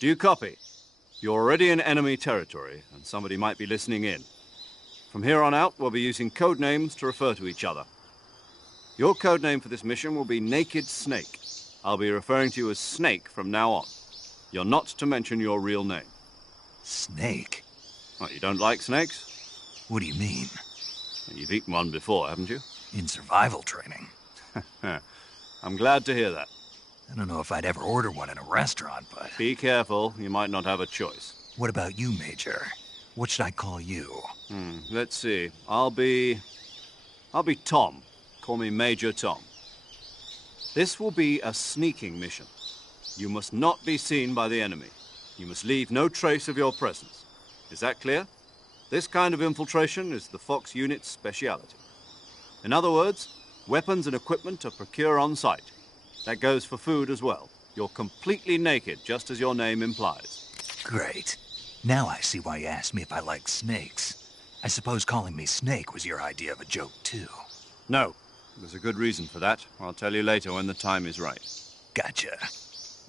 Do you copy? You're already in enemy territory, and somebody might be listening in. From here on out, we'll be using code names to refer to each other. Your code name for this mission will be Naked Snake. I'll be referring to you as Snake from now on. You're not to mention your real name. Snake? What, you don't like snakes? What do you mean? You've eaten one before, haven't you? In survival training. I'm glad to hear that. I don't know if I'd ever order one in a restaurant, but... Be careful, you might not have a choice. What about you, Major? What should I call you? Let's see. I'll be Tom. Call me Major Tom. This will be a sneaking mission. You must not be seen by the enemy. You must leave no trace of your presence. Is that clear? This kind of infiltration is the Fox unit's speciality. In other words, weapons and equipment are procured on site. That goes for food as well. You're completely naked, just as your name implies. Great. Now I see why you asked me if I like snakes. I suppose calling me Snake was your idea of a joke, too. No. There's a good reason for that. I'll tell you later when the time is right. Gotcha.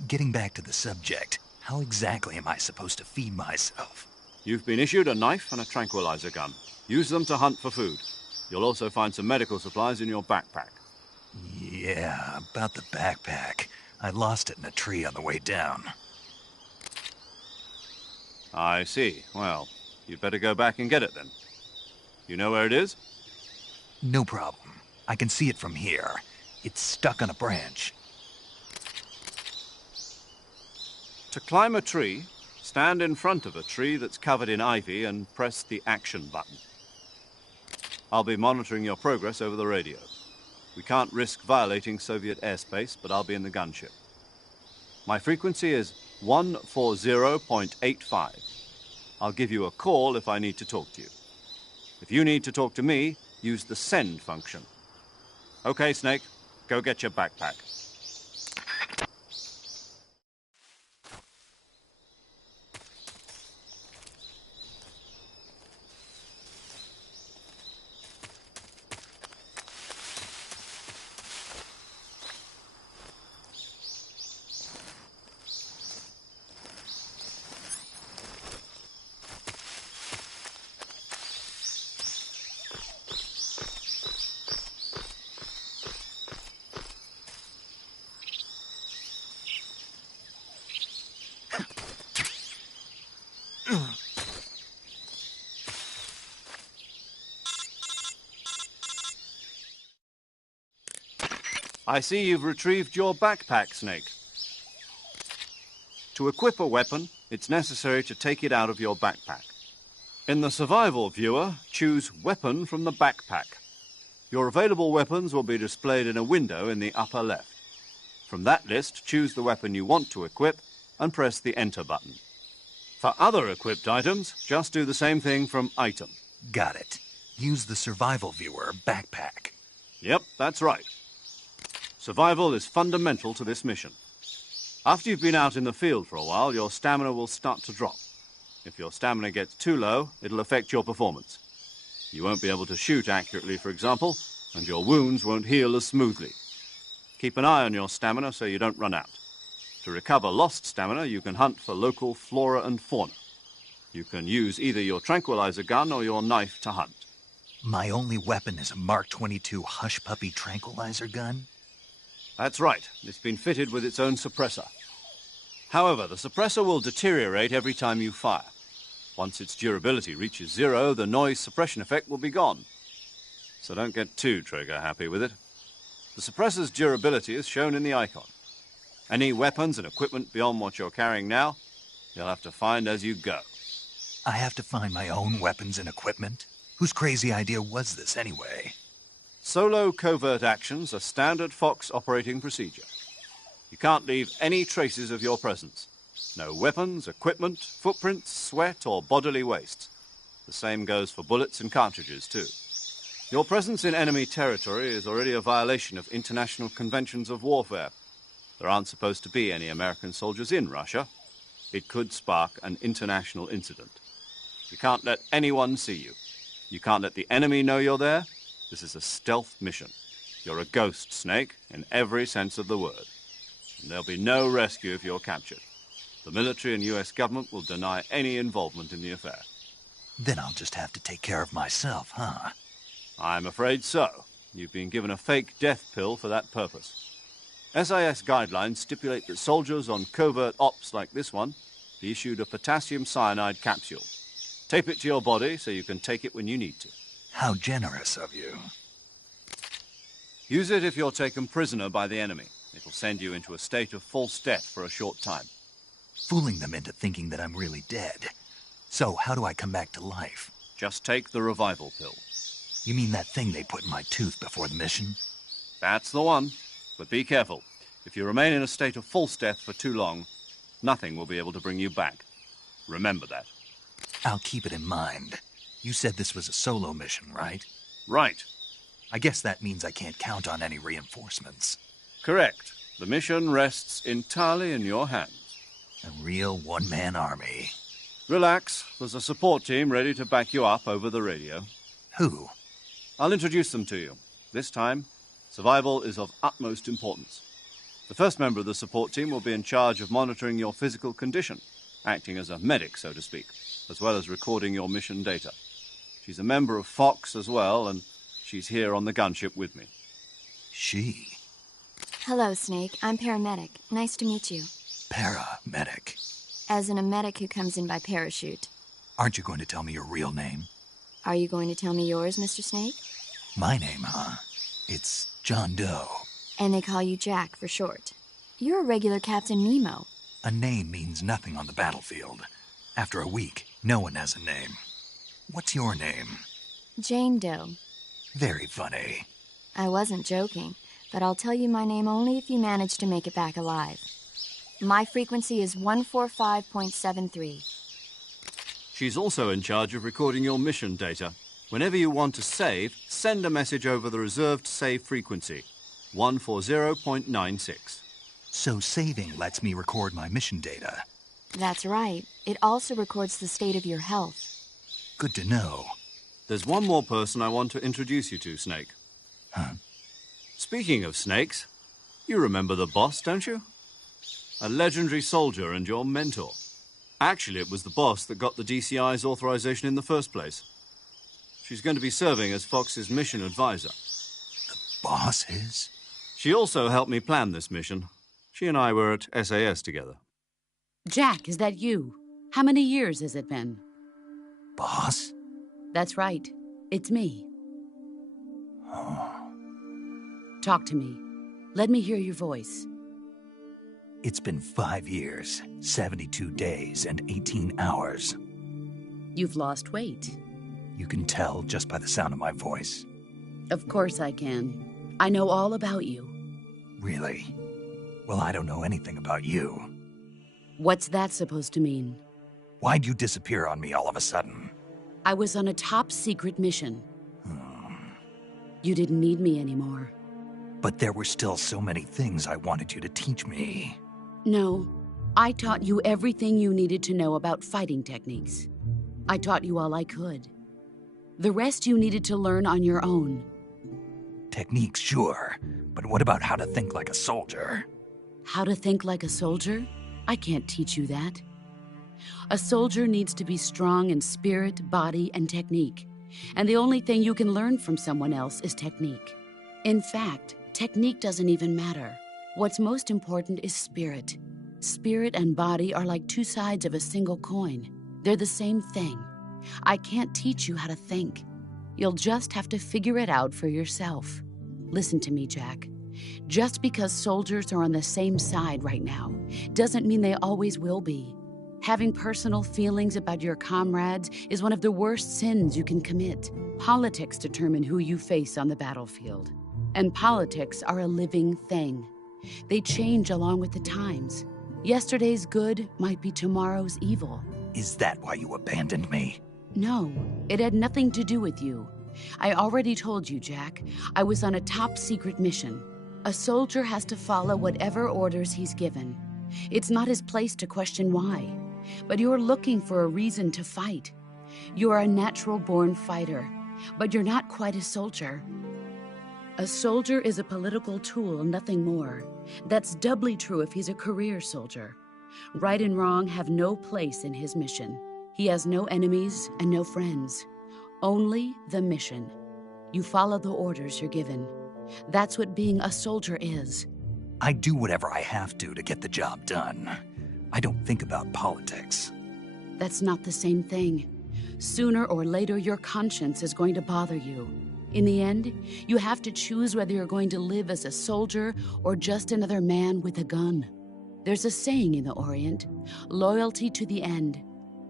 Getting back to the subject, how exactly am I supposed to feed myself? You've been issued a knife and a tranquilizer gun. Use them to hunt for food. You'll also find some medical supplies in your backpack. Yeah, about the backpack. I lost it in a tree on the way down. I see. Well, you'd better go back and get it then. You know where it is? No problem. I can see it from here. It's stuck on a branch. To climb a tree, stand in front of a tree that's covered in ivy and press the action button. I'll be monitoring your progress over the radio. We can't risk violating Soviet airspace, but I'll be in the gunship. My frequency is 140.85. I'll give you a call if I need to talk to you. If you need to talk to me, use the send function. Okay, Snake, go get your backpack. I see you've retrieved your backpack, Snake. To equip a weapon, it's necessary to take it out of your backpack. In the survival viewer, choose Weapon from the backpack. Your available weapons will be displayed in a window in the upper left. From that list, choose the weapon you want to equip and press the Enter button. For other equipped items, just do the same thing from Item. Got it. Use the survival viewer backpack. Yep, that's right. Survival is fundamental to this mission. After you've been out in the field for a while, your stamina will start to drop. If your stamina gets too low, it'll affect your performance. You won't be able to shoot accurately, for example, and your wounds won't heal as smoothly. Keep an eye on your stamina so you don't run out. To recover lost stamina, you can hunt for local flora and fauna. You can use either your tranquilizer gun or your knife to hunt. My only weapon is a Mark 22 Hush Puppy tranquilizer gun? That's right. It's been fitted with its own suppressor. However, the suppressor will deteriorate every time you fire. Once its durability reaches 0, the noise suppression effect will be gone. So don't get too trigger-happy with it. The suppressor's durability is shown in the icon. Any weapons and equipment beyond what you're carrying now, you'll have to find as you go. I have to find my own weapons and equipment? Whose crazy idea was this, anyway? Solo covert actions are standard Fox operating procedure. You can't leave any traces of your presence. No weapons, equipment, footprints, sweat, or bodily waste. The same goes for bullets and cartridges, too. Your presence in enemy territory is already a violation of international conventions of warfare. There aren't supposed to be any American soldiers in Russia. It could spark an international incident. You can't let anyone see you. You can't let the enemy know you're there. This is a stealth mission. You're a ghost, Snake, in every sense of the word. And there'll be no rescue if you're captured. The military and US government will deny any involvement in the affair. Then I'll just have to take care of myself, huh? I'm afraid so. You've been given a fake death pill for that purpose. SIS guidelines stipulate that soldiers on covert ops like this one be issued a potassium cyanide capsule. Tape it to your body so you can take it when you need to. How generous of you. Use it if you're taken prisoner by the enemy. It'll send you into a state of false death for a short time. Fooling them into thinking that I'm really dead. So, how do I come back to life? Just take the revival pill. You mean that thing they put in my tooth before the mission? That's the one. But be careful. If you remain in a state of false death for too long, nothing will be able to bring you back. Remember that. I'll keep it in mind. You said this was a solo mission, right? Right. I guess that means I can't count on any reinforcements. Correct. The mission rests entirely in your hands. A real one-man army. Relax. There's a support team ready to back you up over the radio. Who? I'll introduce them to you. This time, survival is of utmost importance. The first member of the support team will be in charge of monitoring your physical condition, acting as a medic, so to speak, as well as recording your mission data. She's a member of Fox as well, and she's here on the gunship with me. She? Hello, Snake. I'm paramedic. Nice to meet you. Paramedic. As in a medic who comes in by parachute. Aren't you going to tell me your real name? Are you going to tell me yours, Mr. Snake? My name, huh? It's John Doe. And they call you Jack for short. You're a regular Captain Nemo. A name means nothing on the battlefield. After a week, no one has a name. What's your name? Jane Doe. Very funny. I wasn't joking, but I'll tell you my name only if you manage to make it back alive. My frequency is 145.73. She's also in charge of recording your mission data. Whenever you want to save, send a message over the reserved save frequency, 140.96. So saving lets me record my mission data. That's right. It also records the state of your health. Good to know. There's one more person I want to introduce you to, Snake. Huh? Speaking of snakes, you remember the boss, don't you? A legendary soldier and your mentor. Actually, it was the boss that got the DCI's authorization in the first place. She's going to be serving as Fox's mission advisor. The boss is? She also helped me plan this mission. She and I were at SAS together. Jack, is that you? How many years has it been? Boss? That's right. It's me. Oh. Talk to me. Let me hear your voice. It's been 5 years, 72 days, and 18 hours. You've lost weight. You can tell just by the sound of my voice. Of course I can. I know all about you. Really? Well, I don't know anything about you. What's that supposed to mean? Why'd you disappear on me all of a sudden? I was on a top-secret mission. You didn't need me anymore. But there were still so many things I wanted you to teach me. No, I taught you everything you needed to know about fighting techniques. I taught you all I could. The rest you needed to learn on your own. Techniques, sure. But what about how to think like a soldier? How to think like a soldier? I can't teach you that. A soldier needs to be strong in spirit, body, and technique. And the only thing you can learn from someone else is technique. In fact, technique doesn't even matter. What's most important is spirit. Spirit and body are like two sides of a single coin. They're the same thing. I can't teach you how to think. You'll just have to figure it out for yourself. Listen to me, Jack. Just because soldiers are on the same side right now doesn't mean they always will be. Having personal feelings about your comrades is one of the worst sins you can commit. Politics determine who you face on the battlefield. And politics are a living thing. They change along with the times. Yesterday's good might be tomorrow's evil. Is that why you abandoned me? No, it had nothing to do with you. I already told you, Jack. I was on a top-secret mission. A soldier has to follow whatever orders he's given. It's not his place to question why. But you're looking for a reason to fight. You're a natural-born fighter, but you're not quite a soldier. A soldier is a political tool, nothing more. That's doubly true if he's a career soldier. Right and wrong have no place in his mission. He has no enemies and no friends. Only the mission. You follow the orders you're given. That's what being a soldier is. I do whatever I have to get the job done. I don't think about politics. That's not the same thing. Sooner or later, your conscience is going to bother you. In the end, you have to choose whether you're going to live as a soldier or just another man with a gun. There's a saying in the Orient, loyalty to the end.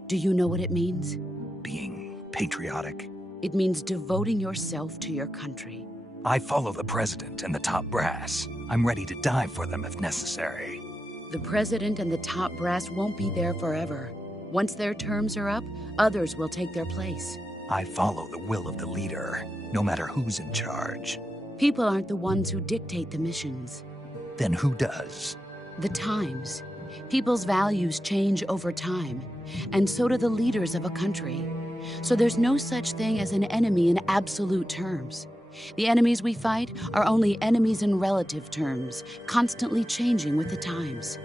Do you know what it means? Being patriotic. It means devoting yourself to your country. I follow the president and the top brass. I'm ready to die for them if necessary. The president and the top brass won't be there forever. Once their terms are up, others will take their place. I follow the will of the leader, no matter who's in charge. People aren't the ones who dictate the missions. Then who does? The times. People's values change over time, and so do the leaders of a country. So there's no such thing as an enemy in absolute terms. The enemies we fight are only enemies in relative terms, constantly changing with the times.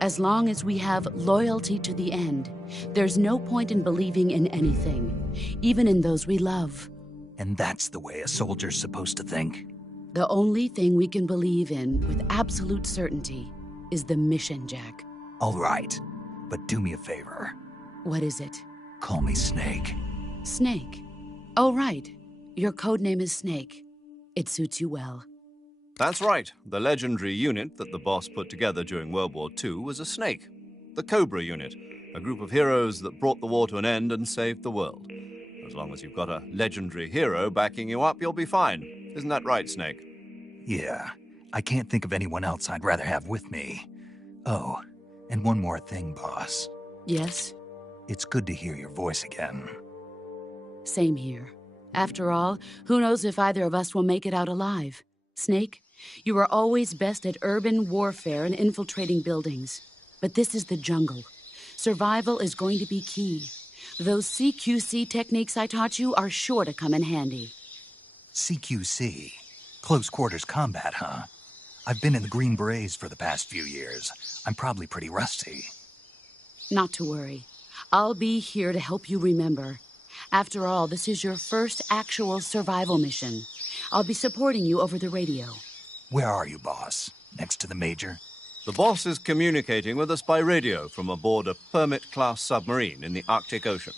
As long as we have loyalty to the end, there's no point in believing in anything, even in those we love. And that's the way a soldier's supposed to think? The only thing we can believe in with absolute certainty is the mission, Jack. All right, but do me a favor. What is it? Call me Snake. Snake? Oh, right. Your code name is Snake. It suits you well. That's right. The legendary unit that the boss put together during World War II was a snake. The Cobra unit, a group of heroes that brought the war to an end and saved the world. As long as you've got a legendary hero backing you up, you'll be fine. Isn't that right, Snake? Yeah, I can't think of anyone else I'd rather have with me. Oh, and one more thing, boss. Yes? It's good to hear your voice again. Same here. After all, who knows if either of us will make it out alive? Snake, you are always best at urban warfare and infiltrating buildings. But this is the jungle. Survival is going to be key. Those CQC techniques I taught you are sure to come in handy. CQC? Close quarters combat, huh? I've been in the Green Berets for the past few years. I'm probably pretty rusty. Not to worry. I'll be here to help you remember. After all, this is your first actual survival mission. I'll be supporting you over the radio. Where are you, boss? Next to the Major? The boss is communicating with us by radio from aboard a Permit-class submarine in the Arctic Ocean.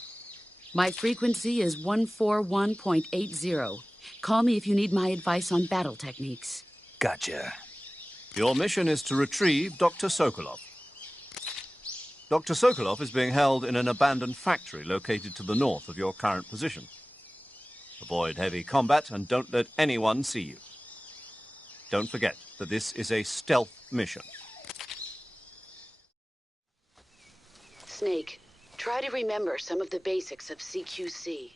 My frequency is 141.80. Call me if you need my advice on battle techniques. Gotcha. Your mission is to retrieve Dr. Sokolov. Dr. Sokolov is being held in an abandoned factory located to the north of your current position. Avoid heavy combat and don't let anyone see you. Don't forget that this is a stealth mission. Snake, try to remember some of the basics of CQC.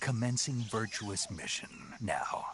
Commencing virtuous mission now.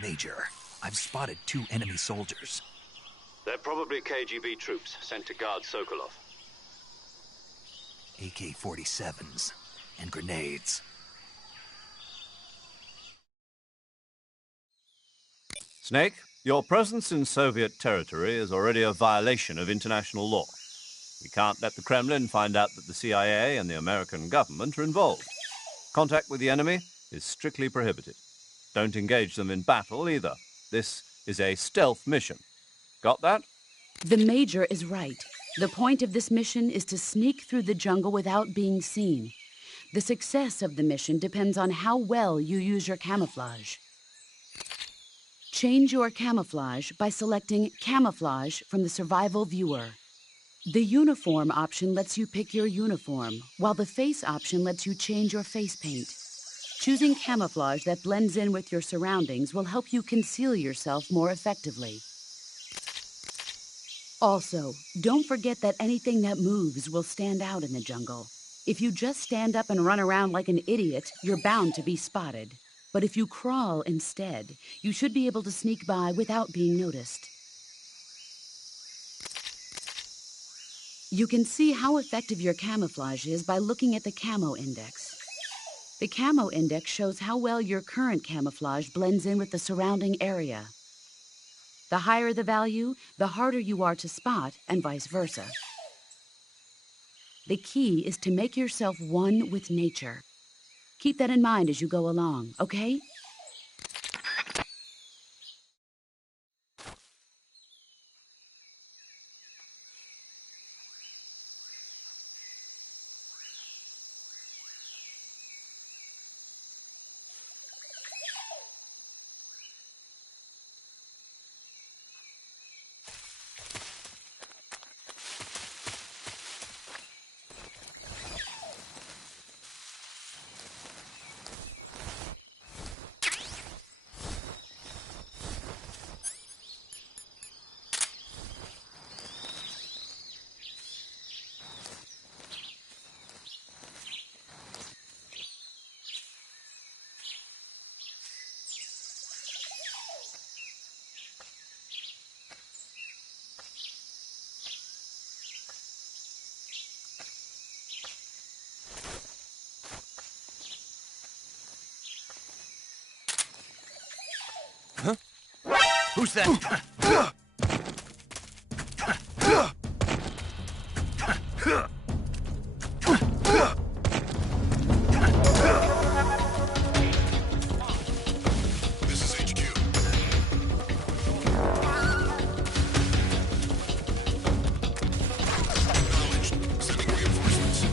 Major, I've spotted 2 enemy soldiers. They're probably KGB troops sent to guard Sokolov. AK-47s and grenades. Snake, your presence in Soviet territory is already a violation of international law. We can't let the Kremlin find out that the CIA and the American government are involved. Contact with the enemy is strictly prohibited. Don't engage them in battle either. This is a stealth mission. Got that? The Major is right. The point of this mission is to sneak through the jungle without being seen. The success of the mission depends on how well you use your camouflage. Change your camouflage by selecting Camouflage from the Survival Viewer. The Uniform option lets you pick your uniform, while the Face option lets you change your face paint. Choosing camouflage that blends in with your surroundings will help you conceal yourself more effectively. Also, don't forget that anything that moves will stand out in the jungle. If you just stand up and run around like an idiot, you're bound to be spotted. But if you crawl instead, you should be able to sneak by without being noticed. You can see how effective your camouflage is by looking at the Camo Index. The Camo Index shows how well your current camouflage blends in with the surrounding area. The higher the value, the harder you are to spot, and vice versa. The key is to make yourself one with nature. Keep that in mind as you go along, okay? Who's that? This is HQ. Acknowledged. Sending reinforcements.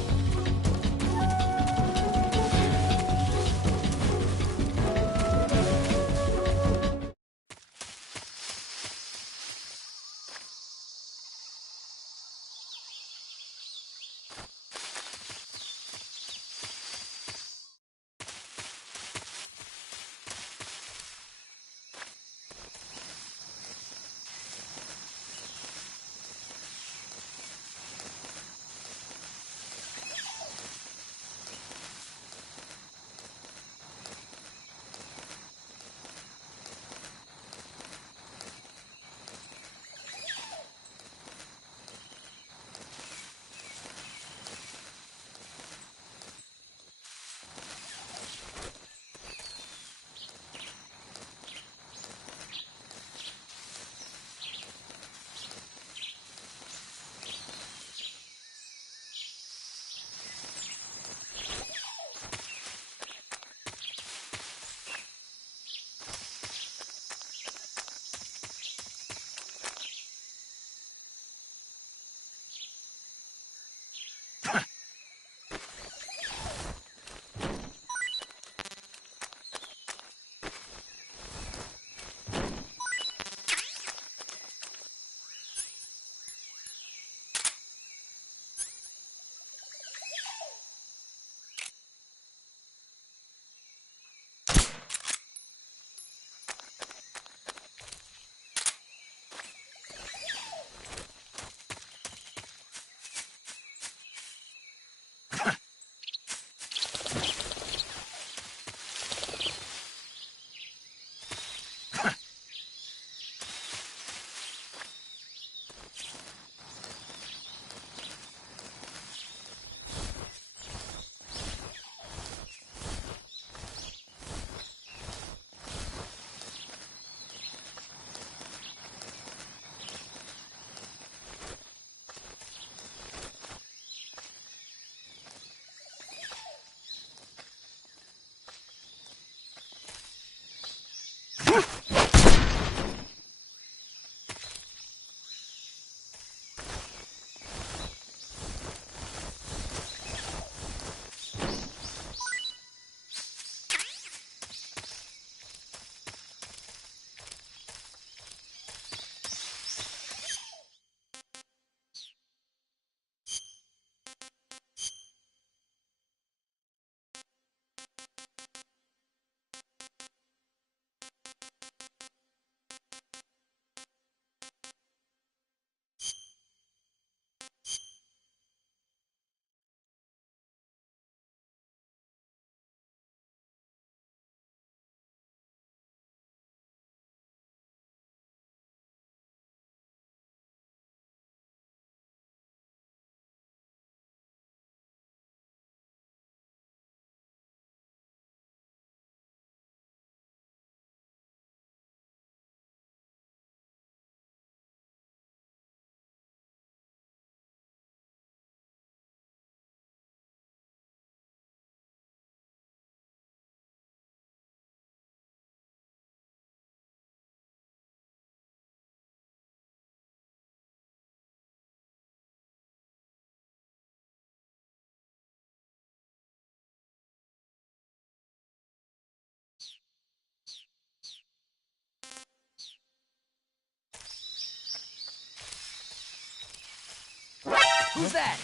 Who's that?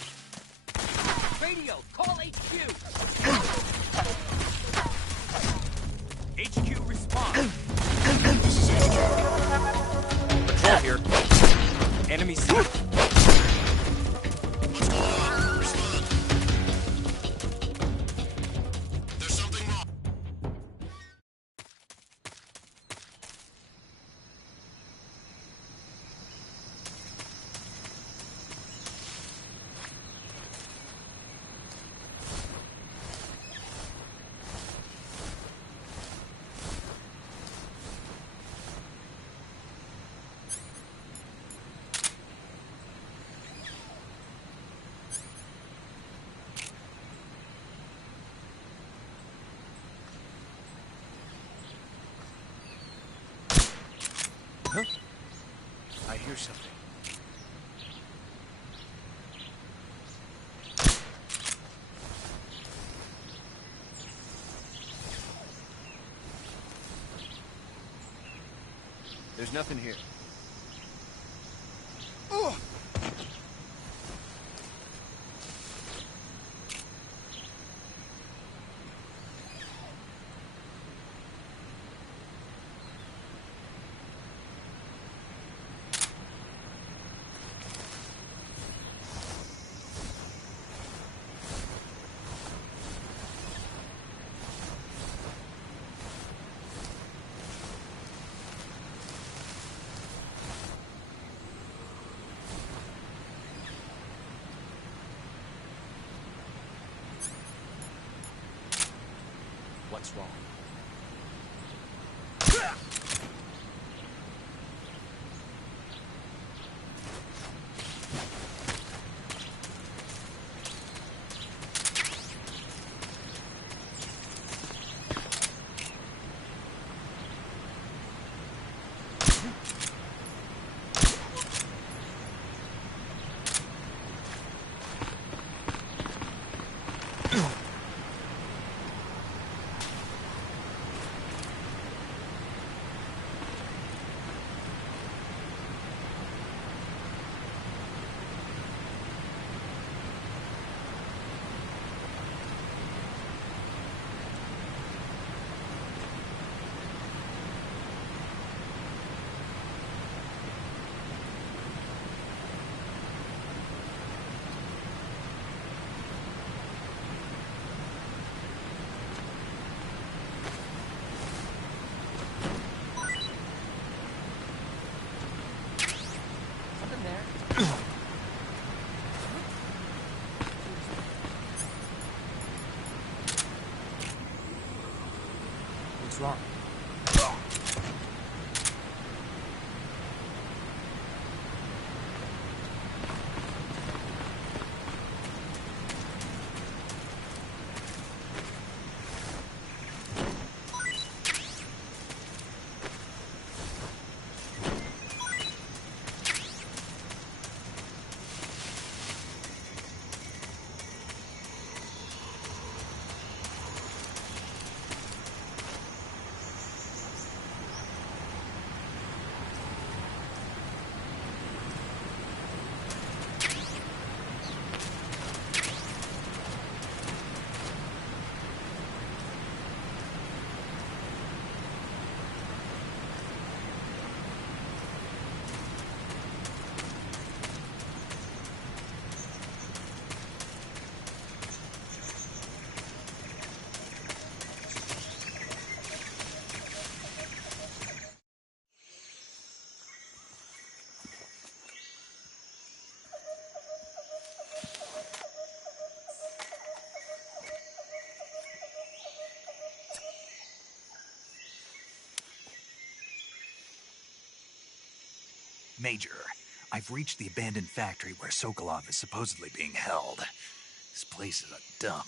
Radio, call HQ! HQ, respond! This is HQ. Patrol here. Enemy seen. What's going on? Respond. There's something wrong. Huh? I hear something. There's nothing here. What's wrong? Something there. What's wrong? Major, I've reached the abandoned factory where Sokolov is supposedly being held. This place is a dump.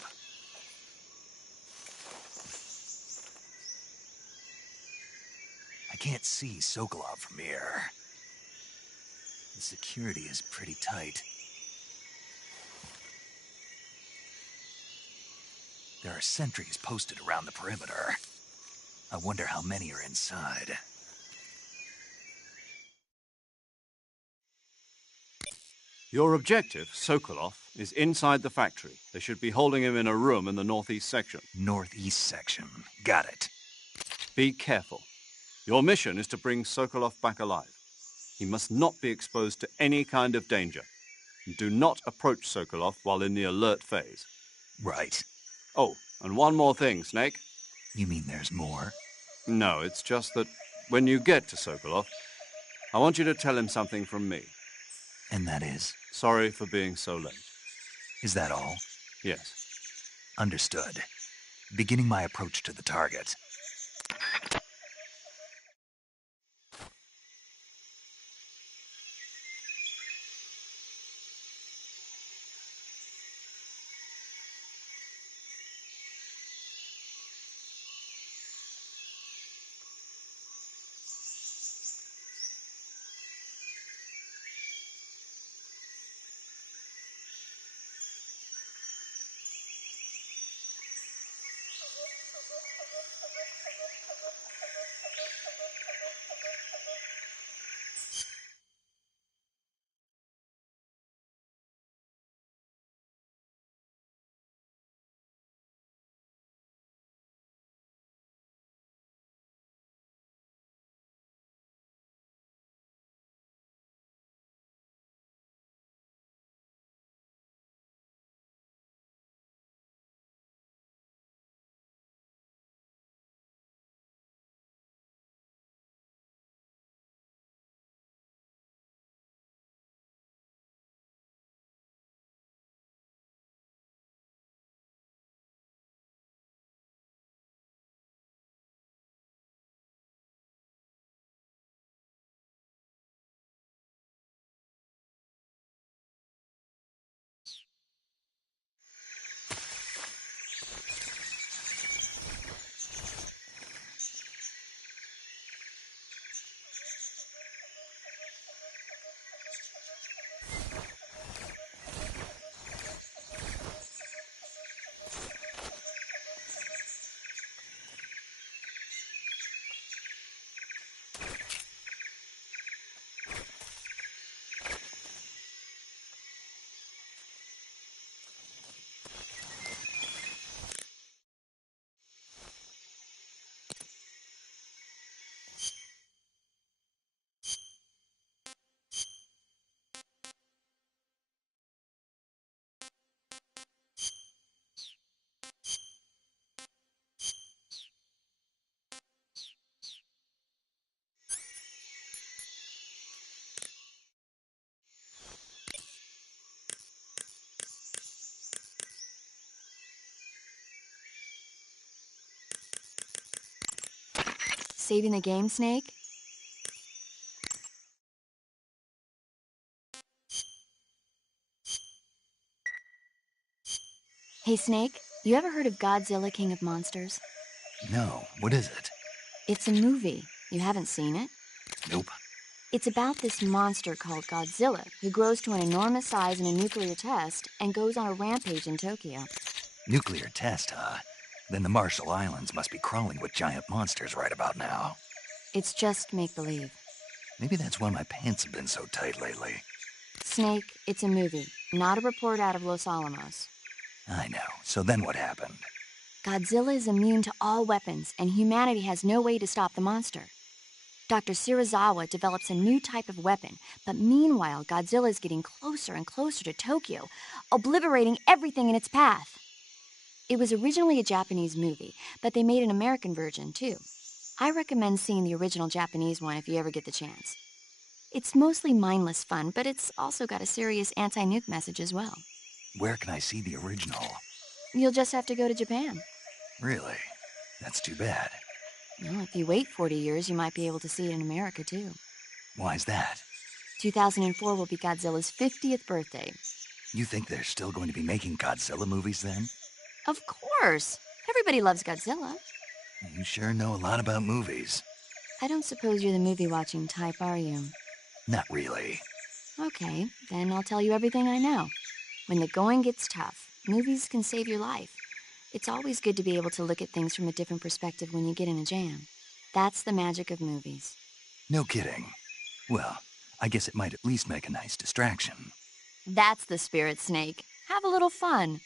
I can't see Sokolov from here. The security is pretty tight. There are sentries posted around the perimeter. I wonder how many are inside. Your objective, Sokolov, is inside the factory. They should be holding him in a room in the northeast section. Northeast section. Got it. Be careful. Your mission is to bring Sokolov back alive. He must not be exposed to any kind of danger. Do not approach Sokolov while in the alert phase. Right. Oh, and one more thing, Snake. You mean there's more? No, it's just that when you get to Sokolov, I want you to tell him something from me. And that is? Sorry for being so late. Is that all? Yes. Understood. Beginning my approach to the target. Saving the game, Snake? Hey, Snake, you ever heard of Godzilla, King of Monsters? No, what is it? It's a movie. You haven't seen it? Nope. It's about this monster called Godzilla who grows to an enormous size in a nuclear test and goes on a rampage in Tokyo. Nuclear test, huh? Then the Marshall Islands must be crawling with giant monsters right about now. It's just make-believe. Maybe that's why my pants have been so tight lately. Snake, it's a movie, not a report out of Los Alamos. I know. So then what happened? Godzilla is immune to all weapons, and humanity has no way to stop the monster. Dr. Shirazawa develops a new type of weapon, but meanwhile, Godzilla is getting closer and closer to Tokyo, obliterating everything in its path. It was originally a Japanese movie, but they made an American version, too. I recommend seeing the original Japanese one if you ever get the chance. It's mostly mindless fun, but it's also got a serious anti-nuke message as well. Where can I see the original? You'll just have to go to Japan. Really? That's too bad. Well, if you wait 40 years, you might be able to see it in America, too. Why's that? 2004 will be Godzilla's 50th birthday. You think they're still going to be making Godzilla movies then? Of course. Everybody loves Godzilla. You sure know a lot about movies. I don't suppose you're the movie-watching type, are you? Not really. Okay, then I'll tell you everything I know. When the going gets tough, movies can save your life. It's always good to be able to look at things from a different perspective when you get in a jam. That's the magic of movies. No kidding. Well, I guess it might at least make a nice distraction. That's the spirit, Snake. Have a little fun.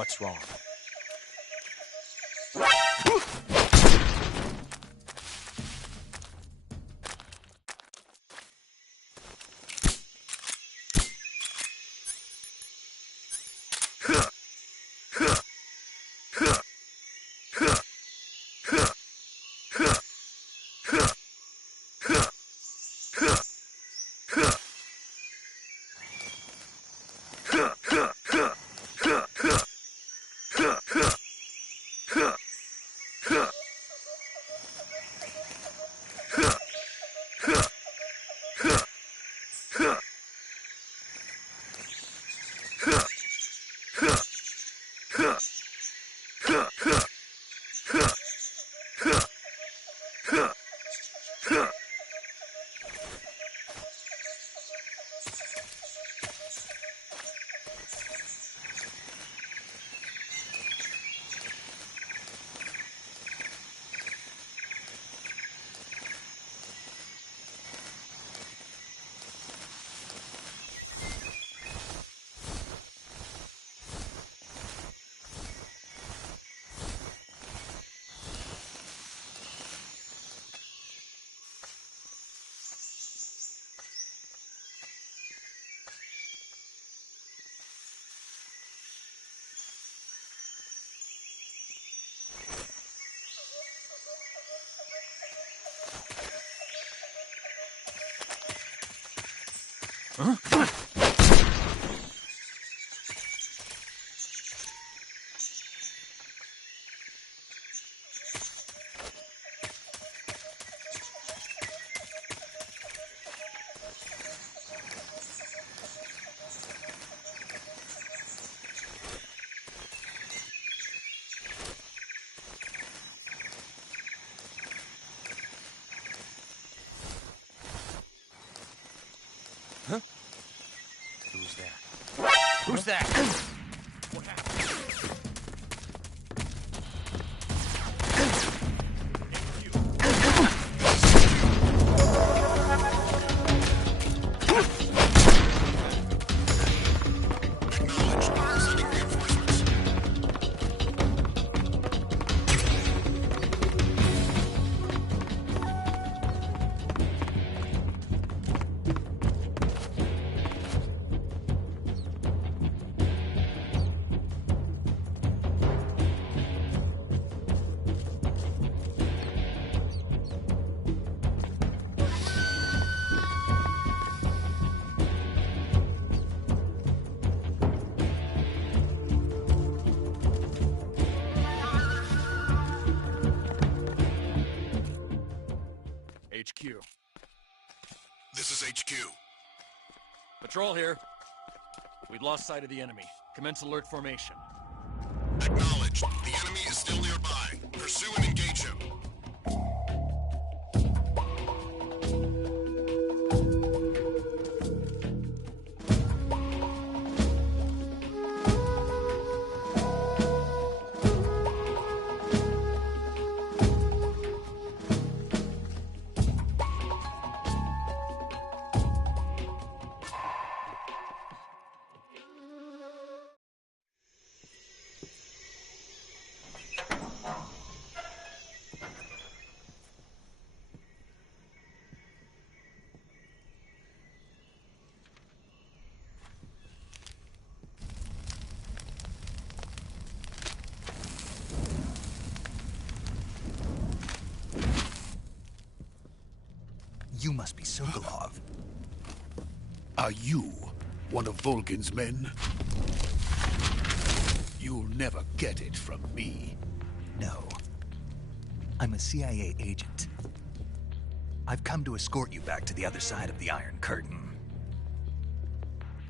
What's wrong? Who's that? Acknowledged. Sending reinforcements. HQ. This is HQ. Patrol here. We've lost sight of the enemy. Commence alert formation. Acknowledged. The enemy is still nearby. Pursue and engage him. You must be Sokolov. Are you one of Volgin's men? You'll never get it from me. No. I'm a CIA agent. I've come to escort you back to the other side of the Iron Curtain.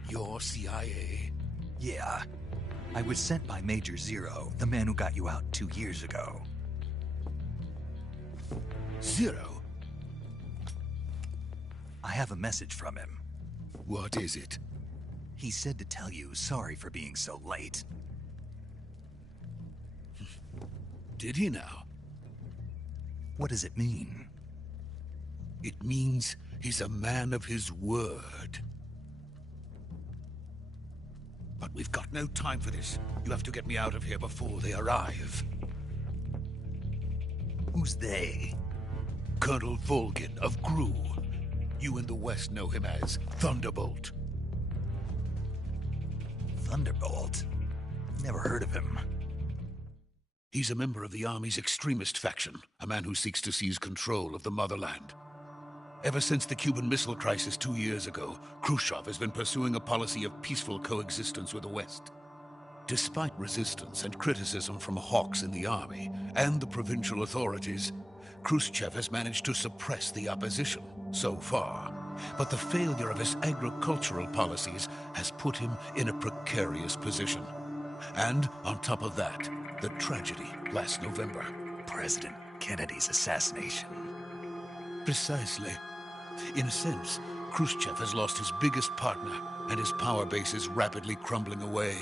You're CIA? Yeah. I was sent by Major Zero, the man who got you out 2 years ago. Zero? I have a message from him. What is it? He said to tell you sorry for being so late. Did he now? What does it mean? It means he's a man of his word. But we've got no time for this. You have to get me out of here before they arrive. Who's they? Colonel Volgin of GRU. You in the West know him as Thunderbolt. Thunderbolt? Never heard of him. He's a member of the Army's extremist faction, a man who seeks to seize control of the motherland. Ever since the Cuban Missile Crisis 2 years ago, Khrushchev has been pursuing a policy of peaceful coexistence with the West. Despite resistance and criticism from hawks in the army and the provincial authorities, Khrushchev has managed to suppress the opposition so far. But the failure of his agricultural policies has put him in a precarious position. And on top of that, the tragedy last November. President Kennedy's assassination. Precisely. In a sense, Khrushchev has lost his biggest partner, and his power base is rapidly crumbling away.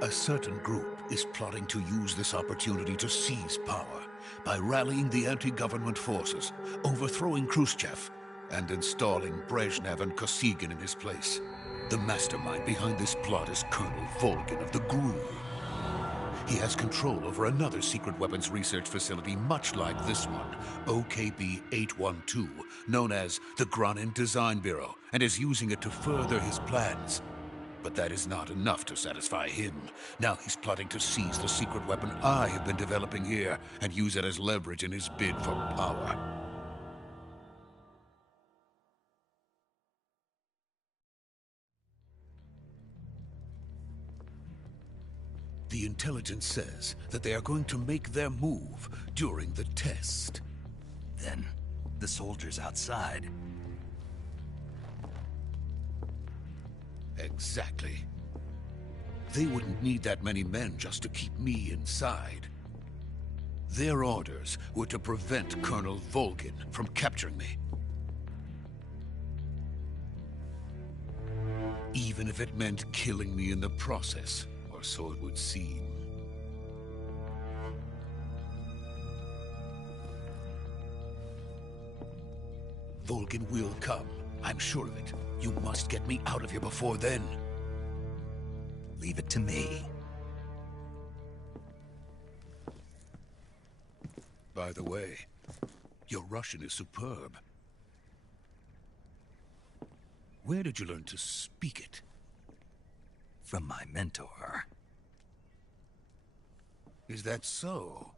A certain group is plotting to use this opportunity to seize power by rallying the anti-government forces, overthrowing Khrushchev, and installing Brezhnev and Kosygin in his place. The mastermind behind this plot is Colonel Volgin of the GRU. He has control over another secret weapons research facility much like this one, OKB-812, known as the Granin Design Bureau, and is using it to further his plans. But that is not enough to satisfy him. Now he's plotting to seize the secret weapon I have been developing here and use it as leverage in his bid for power. The intelligence says that they are going to make their move during the test. Then, the soldiers outside. Exactly. They wouldn't need that many men just to keep me inside. Their orders were to prevent Colonel Volgin from capturing me. even if it meant killing me in the process, or so it would seem. Vulcan will come. I'm sure of it. You must get me out of here before then. Leave it to me. By the way, your Russian is superb. Where did you learn to speak it? From my mentor. Is that so?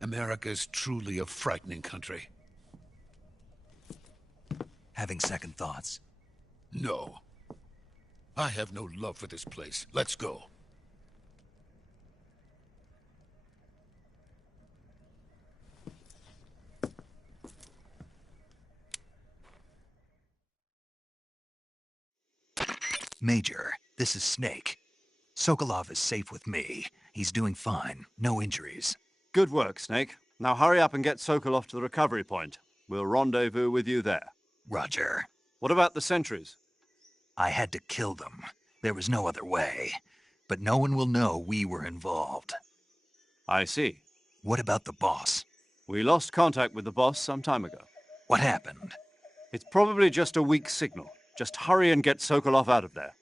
America is truly a frightening country. Having second thoughts? No. I have no love for this place. Let's go. Major, this is Snake. Sokolov is safe with me. He's doing fine. No injuries. Good work, Snake. Now hurry up and get Sokolov to the recovery point. We'll rendezvous with you there. Roger. What about the sentries? I had to kill them. There was no other way. But no one will know we were involved. I see. What about the boss? We lost contact with the boss some time ago. What happened? It's probably just a weak signal. Just hurry and get Sokolov out of there.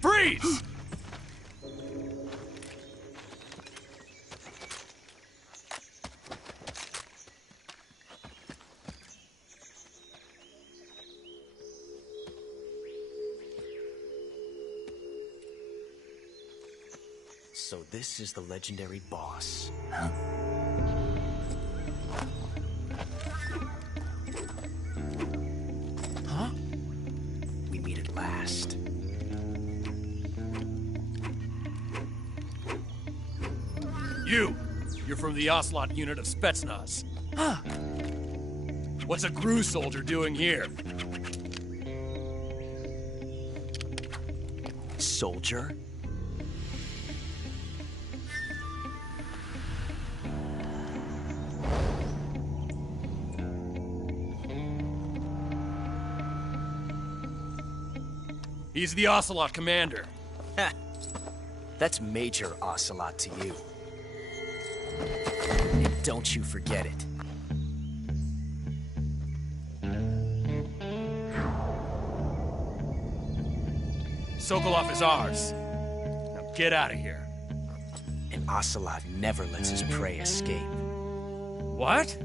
Freeze! So this is the legendary boss. Huh? We meet at last. You're from the Ocelot unit of Spetsnaz. Huh. What's a GRU soldier doing here? Soldier? He's the Ocelot commander. Ha! That's Major Ocelot to you. And don't you forget it. Sokolov is ours. Now get out of here. And Ocelot never lets his prey escape. What?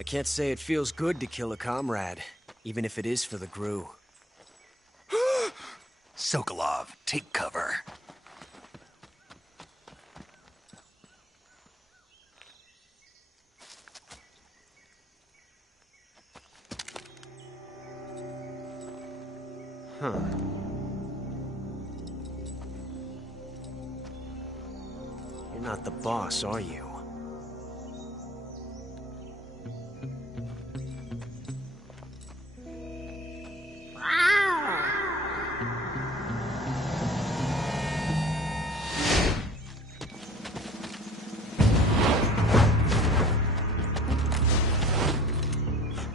I can't say it feels good to kill a comrade, even if it is for the Gru. Sokolov, take cover. Huh. You're not the boss, are you?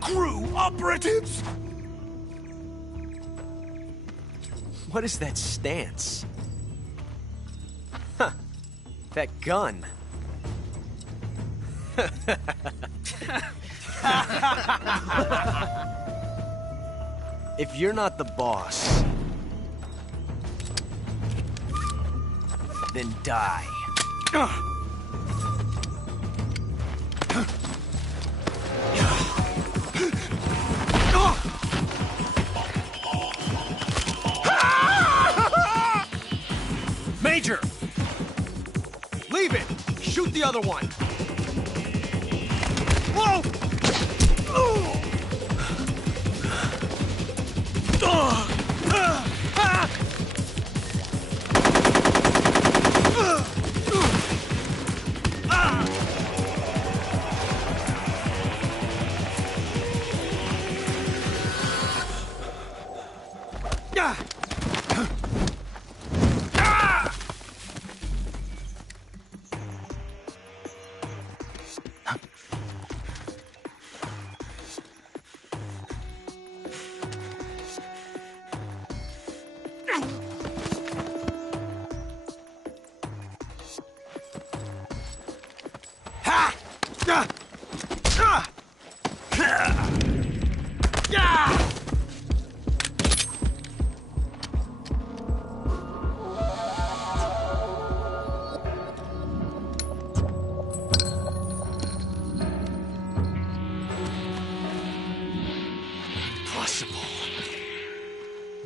Crew operatives! What is that stance? Huh. That gun. If you're not the boss, then die. Major! Leave it! Shoot the other one! Whoa!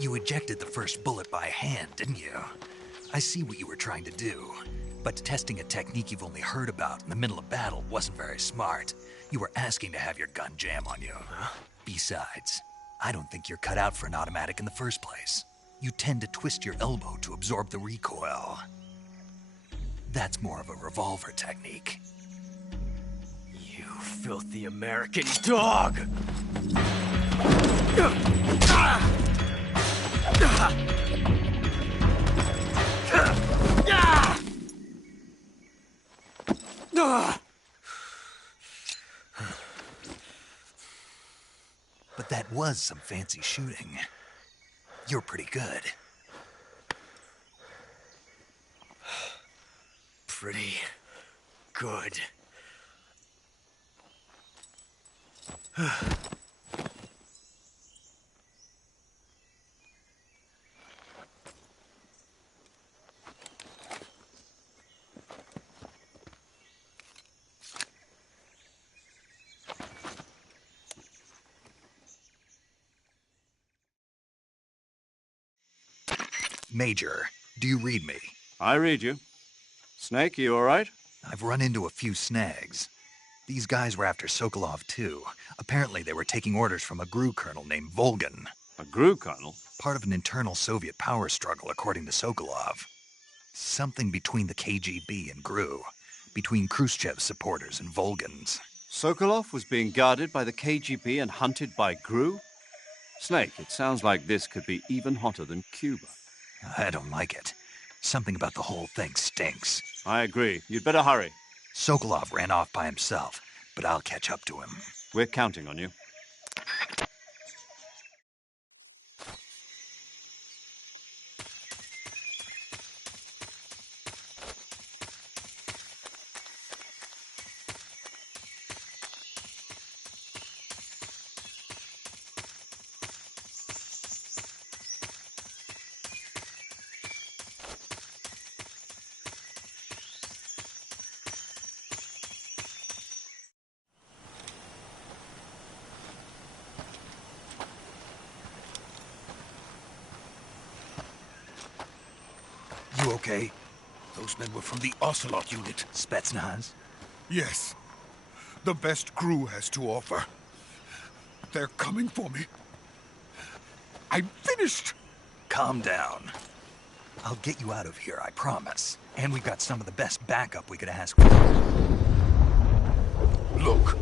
You ejected the first bullet by hand, didn't you? I see what you were trying to do. But testing a technique you've only heard about in the middle of battle wasn't very smart. You were asking to have your gun jam on you. Huh? Besides, I don't think you're cut out for an automatic in the first place. You tend to twist your elbow to absorb the recoil. That's more of a revolver technique. You filthy American dog! But that was some fancy shooting. You're pretty good. Pretty good. Major, do you read me? I read you. Snake, you all right? I've run into a few snags. These guys were after Sokolov, too. Apparently they were taking orders from a GRU colonel named Volgan. A GRU colonel? Part of an internal Soviet power struggle, according to Sokolov. Something between the KGB and GRU. Between Khrushchev's supporters and Volgan's. Sokolov was being guarded by the KGB and hunted by GRU? Snake, it sounds like this could be even hotter than Cuba. I don't like it. Something about the whole thing stinks. I agree. You'd better hurry. Sokolov ran off by himself, but I'll catch up to him. We're counting on you. You okay? Those men were from the Ocelot unit. Spetsnaz? Yes. The best crew has to offer. They're coming for me. I'm finished! Calm down. I'll get you out of here, I promise. And we've got some of the best backup we could ask for. Look.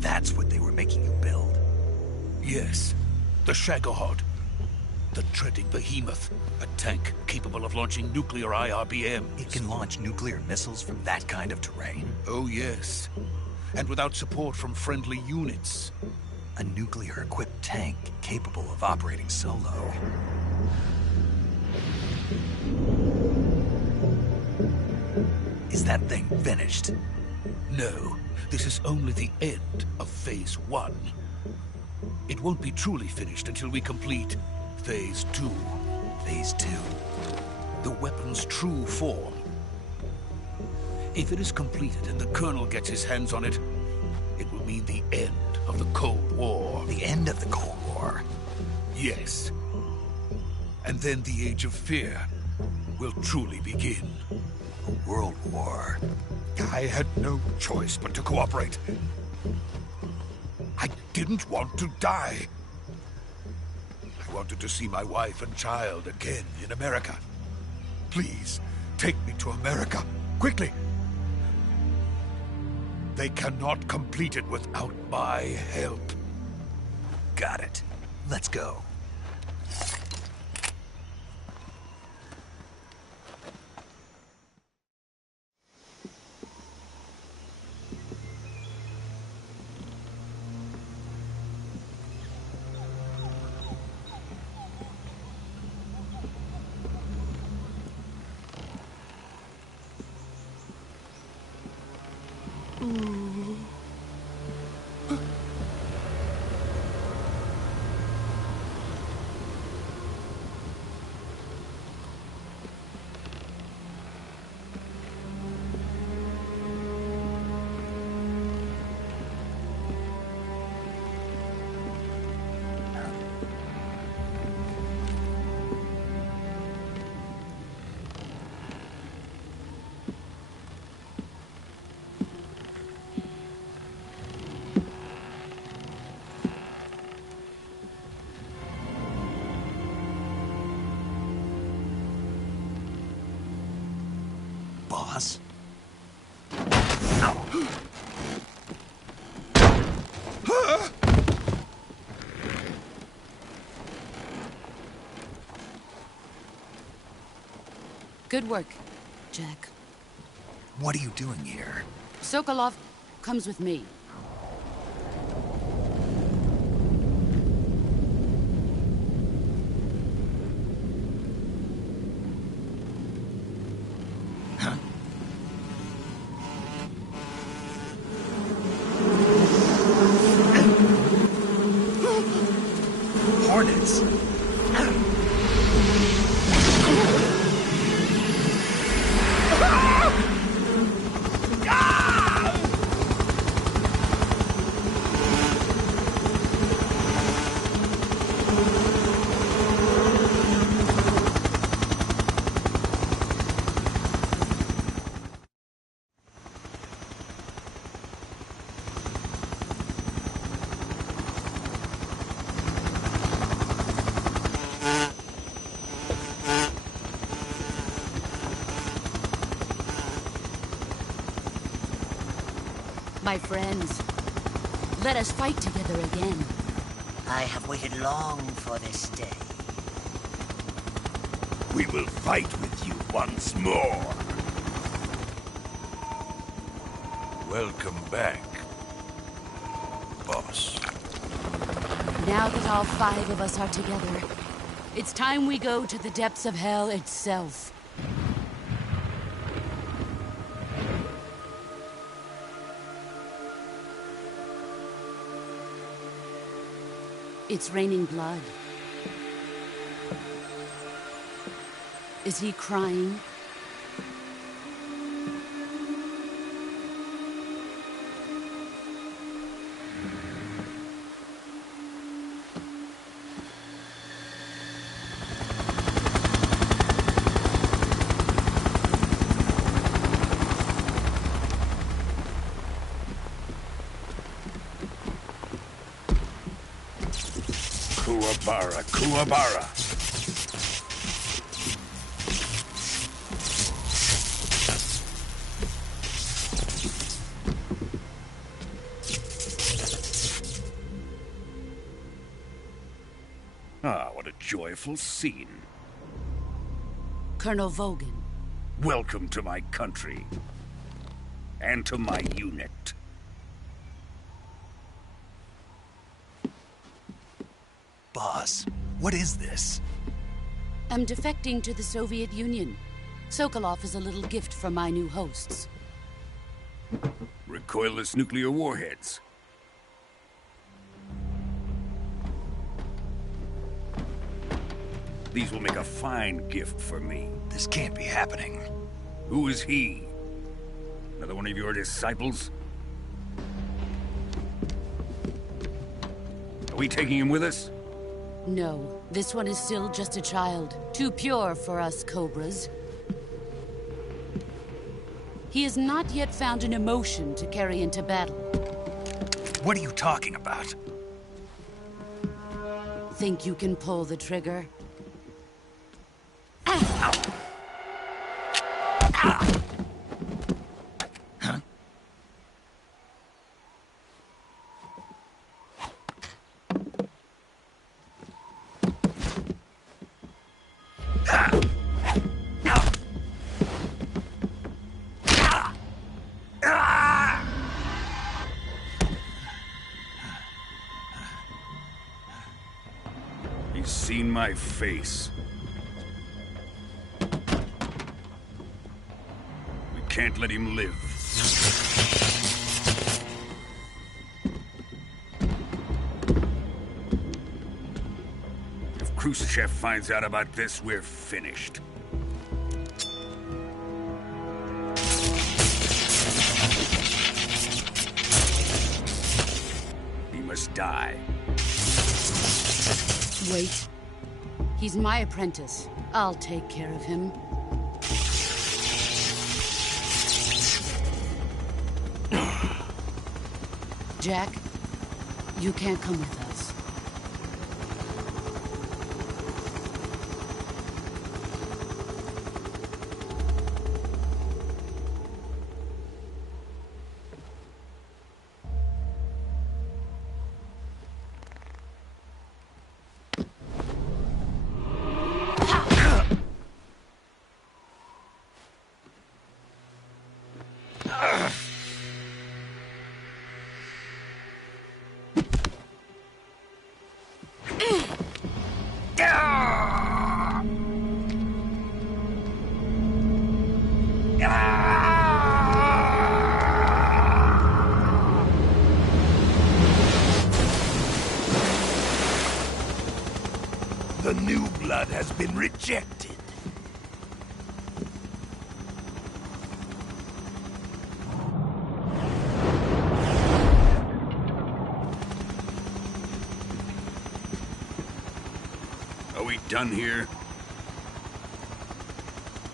That's what they were making you build? Yes. The Shagohod. The treading behemoth. A tank capable of launching nuclear IRBM. It can launch nuclear missiles from that kind of terrain? Oh, yes. And without support from friendly units. A nuclear-equipped tank capable of operating solo. Is that thing finished? No. This is only the end of Phase 1. It won't be truly finished until we complete Phase 2. Phase 2? The weapon's true form. If it is completed and the Colonel gets his hands on it, it will mean the end of the Cold War. The end of the Cold War? Yes. And then the Age of Fear will truly begin. A world war. I had no choice but to cooperate. I didn't want to die. I wanted to see my wife and child again in America. Please, take me to America, quickly. They cannot complete it without my help. Got it. Let's go. Boss? Good work, Jack. What are you doing here? Sokolov comes with me. Hornets? My friends, let us fight together again. I have waited long for this day. We will fight with you once more. Welcome back, boss. Now that all 5 of us are together, it's time we go to the depths of hell itself. It's raining blood. Is he crying? Kuwabara, Kuwabara. Ah, what a joyful scene. Colonel Vogan. Welcome to my country. And to my unit. Boss, what is this? I'm defecting to the Soviet Union. Sokolov is a little gift from my new hosts. Recoilless nuclear warheads. These will make a fine gift for me. This can't be happening. Who is he? Another one of your disciples? Are we taking him with us? No, this one is still just a child. Too pure for us Cobras. He has not yet found an emotion to carry into battle. What are you talking about? Think you can pull the trigger? He's seen my face. We can't let him live. If Khrushchev finds out about this, we're finished. He must die. Wait. He's my apprentice. I'll take care of him. Jack, you can't come with us. The new blood has been rejected. Are we done here?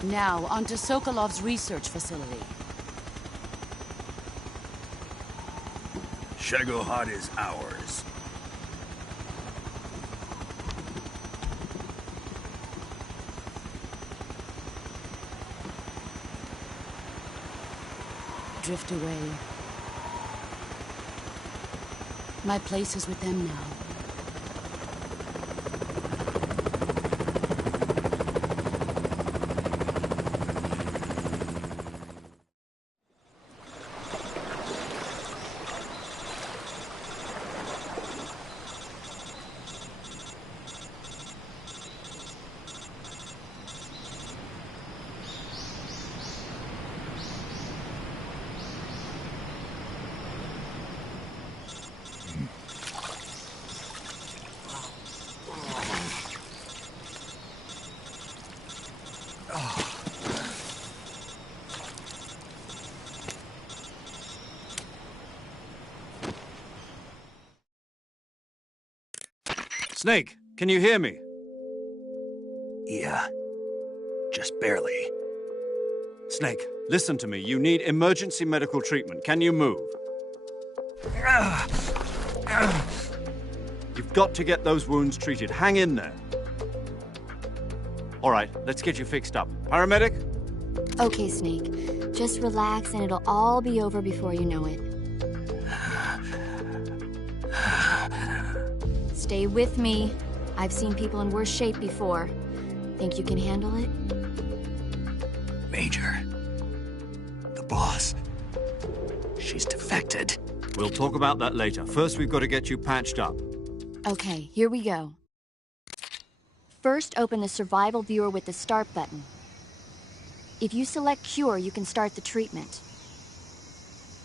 Now, onto Sokolov's research facility. Shagohod is ours. Drift away. My place is with them now. Snake, can you hear me? Yeah. Just barely. Snake, listen to me. You need emergency medical treatment. Can you move? You've got to get those wounds treated. Hang in there. All right, let's get you fixed up. Paramedic? Okay, Snake. Just relax and it'll all be over before you know it. Stay with me. I've seen people in worse shape before. Think you can handle it? Major. The boss. She's defected. We'll talk about that later. First, we've got to get you patched up. Okay, here we go. First, open the survival viewer with the start button. If you select cure, you can start the treatment.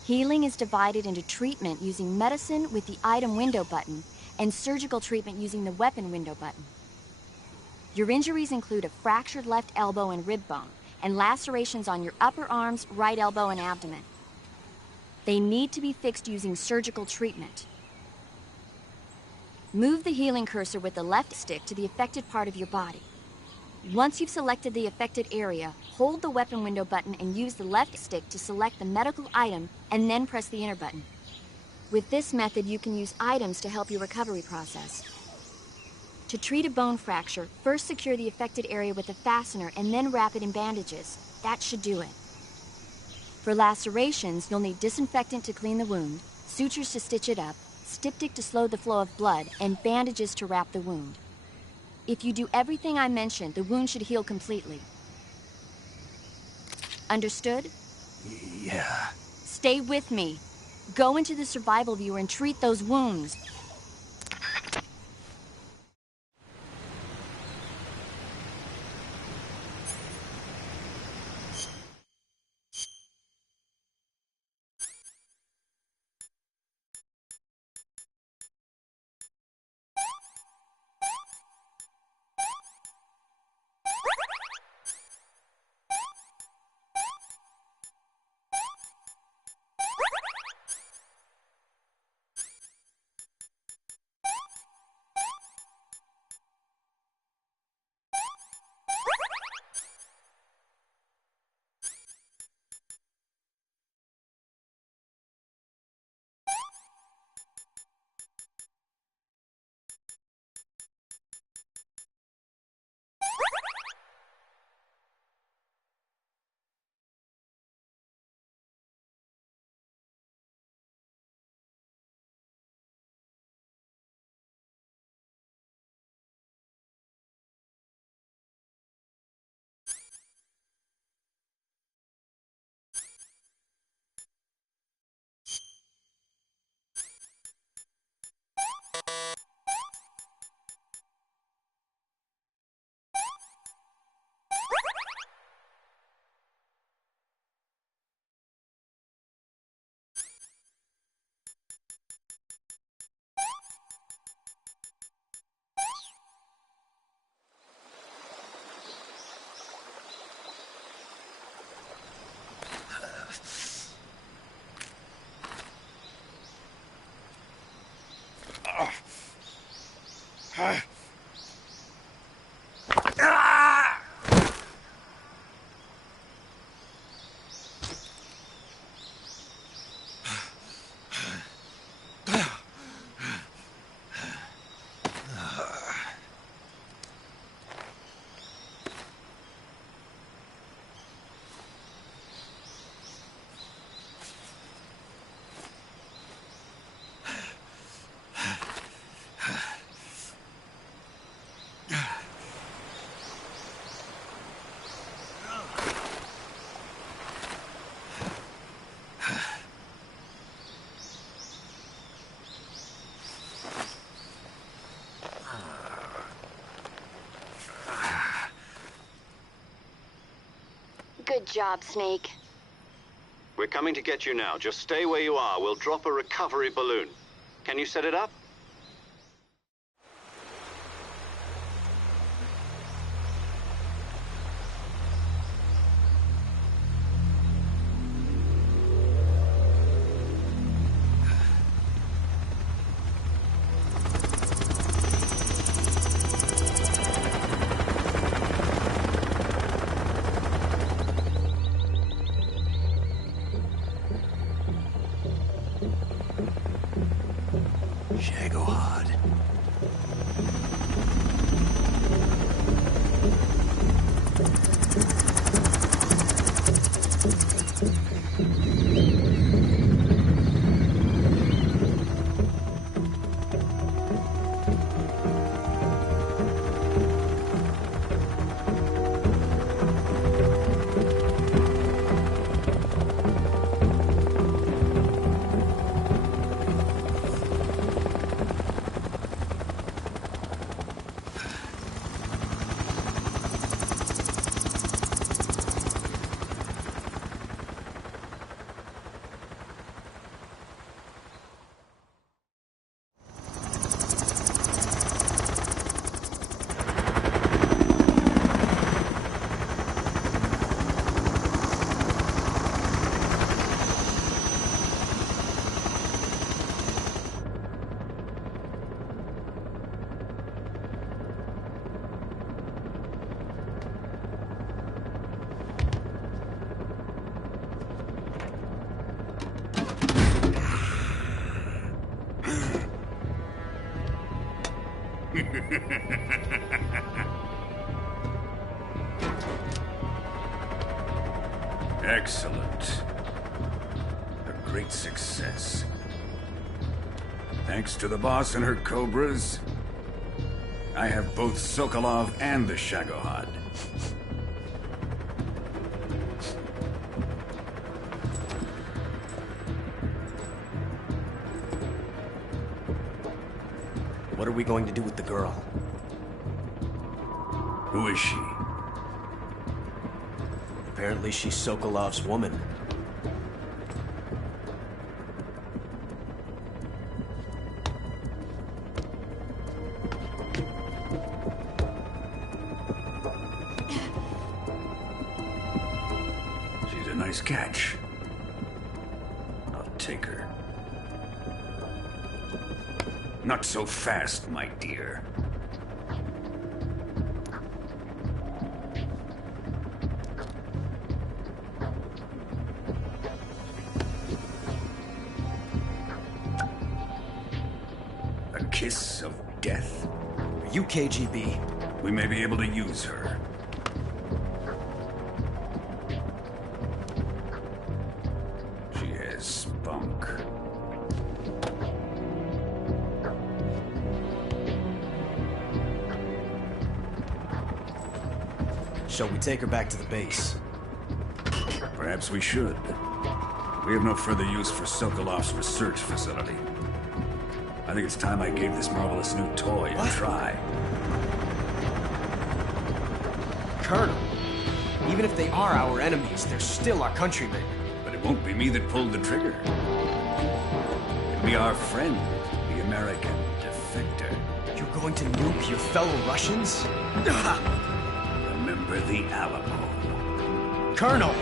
Healing is divided into treatment using medicine with the item window button and surgical treatment using the weapon window button. Your injuries include a fractured left elbow and rib bone and lacerations on your upper arms, right elbow, and abdomen. They need to be fixed using surgical treatment. Move the healing cursor with the left stick to the affected part of your body. Once you've selected the affected area, hold the weapon window button and use the left stick to select the medical item and then press the enter button. With this method, you can use items to help your recovery process. To treat a bone fracture, first secure the affected area with a fastener and then wrap it in bandages. That should do it. For lacerations, you'll need disinfectant to clean the wound, sutures to stitch it up, styptic to slow the flow of blood, and bandages to wrap the wound. If you do everything I mentioned, the wound should heal completely. Understood? Yeah. Stay with me. Go into the survival viewer and treat those wounds. Good job, Snake. We're coming to get you now. Just stay where you are. We'll drop a recovery balloon. Can you set it up? Shit. Excellent. A great success. Thanks to the boss and her cobras, I have both Sokolov and the Shagohod. What are we going to do with the girl? Who is she? Apparently she's Sokolov's woman. She's a nice catch. I'll take her. Not so fast, my dear. A kiss of death? Are you KGB? We may be able to use her. She has spunk. Shall we take her back to the base? Perhaps we should. We have no further use for Sokolov's research facility. I think it's time I gave this marvelous new toy a try. Colonel, even if they are our enemies, they're still our countrymen. But it won't be me that pulled the trigger. It'll be our friend, the American defector. You're going to nuke your fellow Russians? Remember the Alamo. Colonel!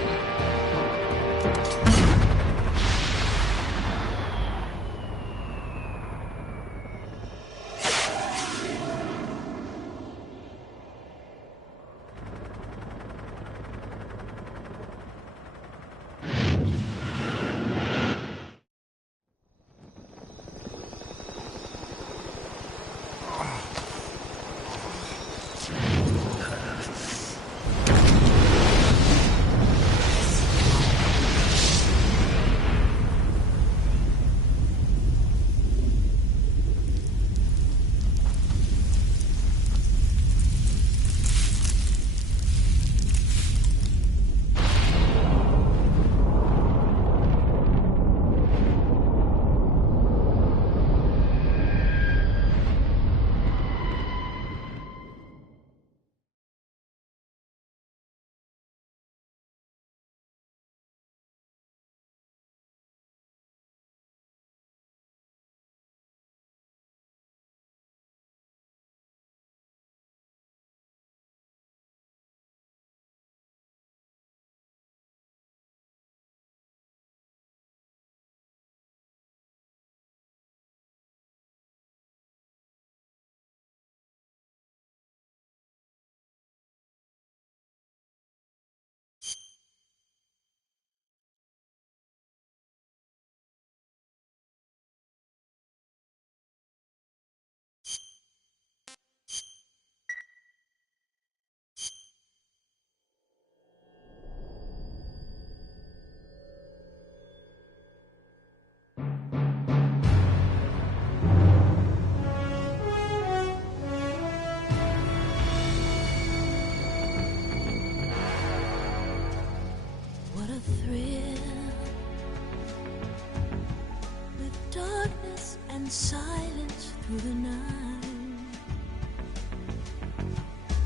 Silence through the night.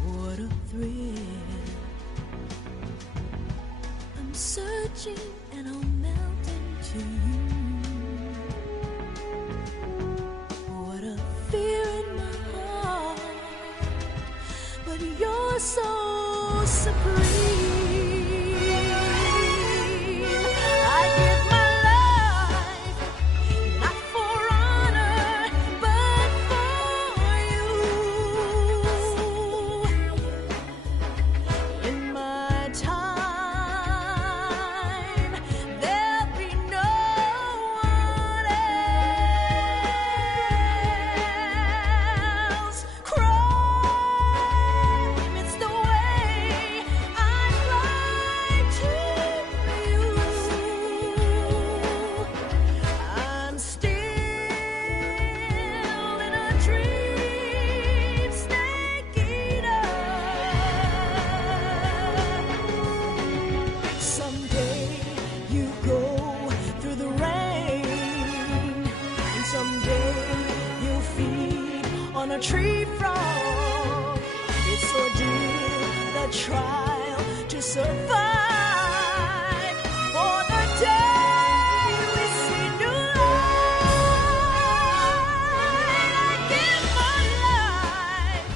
What a thrill. I'm searching and I'll melt into you. What a fear in my heart. But you're so supreme. Cry smile to survive. For the day we see new light, I give my life,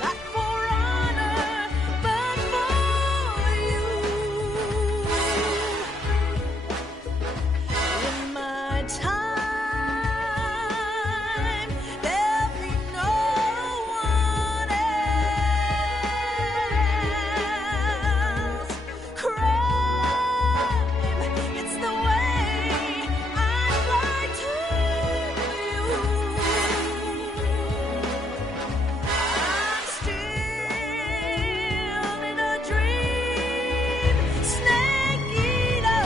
not for honor, but for you. In my time, there'll be no one else. Crime, it's the way I fly to you. I'm still in a dream, snake eater.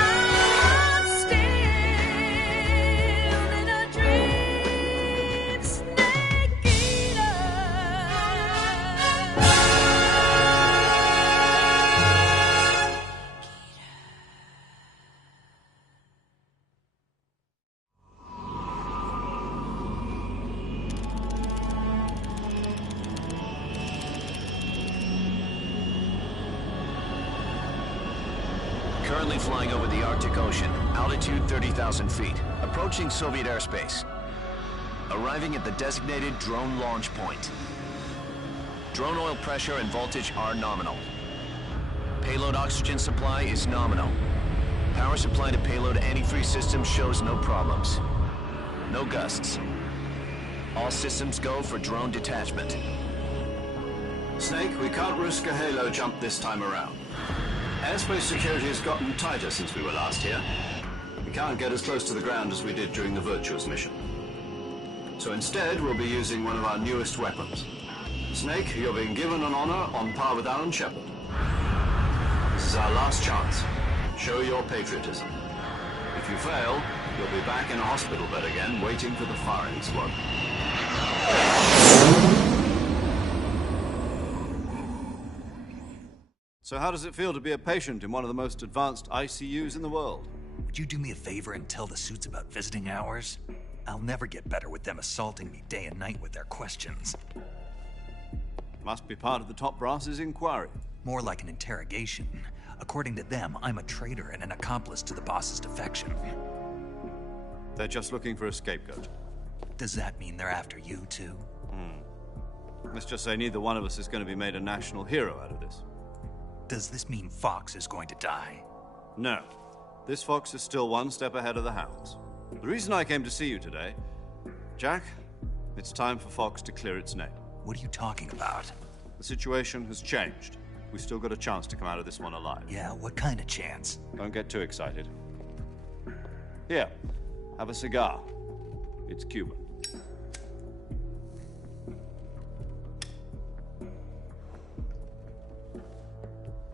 I'm still in a dream, snake eater. Currently flying over the Arctic Ocean, altitude 30,000 feet, approaching Soviet airspace. Arriving at the designated drone launch point. Drone oil pressure and voltage are nominal. Payload oxygen supply is nominal. Power supply to payload antifreeze system shows no problems. No gusts. All systems go for drone detachment. Snake, we can't risk a halo jump this time around. Airspace security has gotten tighter since we were last here. We can't get as close to the ground as we did during the Virtuous mission. So instead, we'll be using one of our newest weapons. Snake, you're being given an honor on par with Alan Shepard. This is our last chance. Show your patriotism. If you fail, you'll be back in a hospital bed again, waiting for the firing squad. So how does it feel to be a patient in one of the most advanced ICUs in the world? Would you do me a favor and tell the suits about visiting hours? I'll never get better with them assaulting me day and night with their questions. Must be part of the top brass's inquiry. More like an interrogation. According to them, I'm a traitor and an accomplice to the boss's defection. They're just looking for a scapegoat. Does that mean they're after you, too? Let's just say neither one of us is going to be made a national hero out of this. Does this mean Fox is going to die? No. This fox is still one step ahead of the hounds. The reason I came to see you today, Jack, it's time for Fox to clear its name. What are you talking about? The situation has changed. We've still got a chance to come out of this one alive. Yeah, what kind of chance? Don't get too excited. Here, have a cigar. It's Cuban.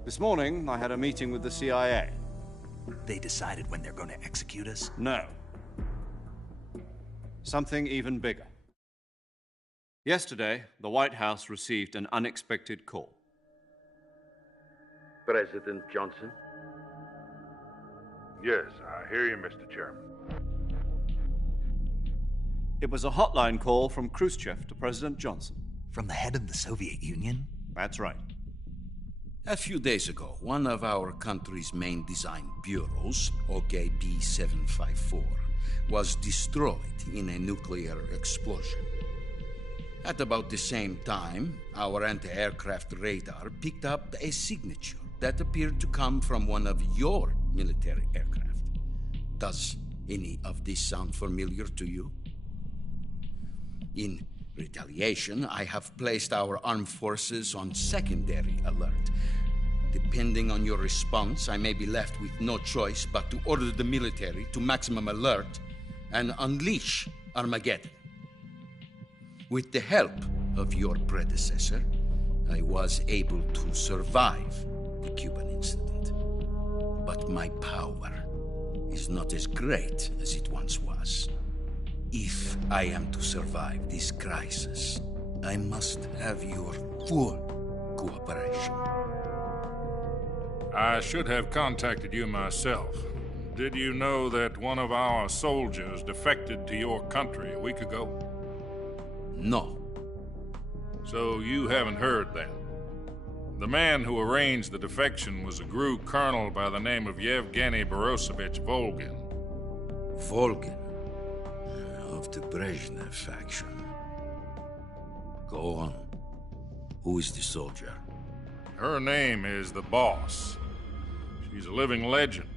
This morning, I had a meeting with the CIA. They decided when they're going to execute us? No. Something even bigger. Yesterday, the White House received an unexpected call. President Johnson? Yes, I hear you, Mr. Chairman. It was a hotline call from Khrushchev to President Johnson. From the head of the Soviet Union? That's right. A few days ago, one of our country's main design bureaus, OKB 754, was destroyed in a nuclear explosion. At about the same time, our anti-aircraft radar picked up a signature that appeared to come from one of your military aircraft. Does any of this sound familiar to you? In retaliation, I have placed our armed forces on secondary alert. Depending on your response, I may be left with no choice but to order the military to maximum alert and unleash Armageddon. With the help of your predecessor, I was able to survive the Cuban incident. But my power is not as great as it once was. If I am to survive this crisis, I must have your full cooperation. I should have contacted you myself, Did you know that one of our soldiers defected to your country a week ago? No. So you haven't heard then. The man who arranged the defection was a GRU colonel by the name of Yevgeny Borosovich Volgin. Volgin? Of the Brezhnev faction. Go on. Who is the soldier? Her name is the Boss. She's a living legend.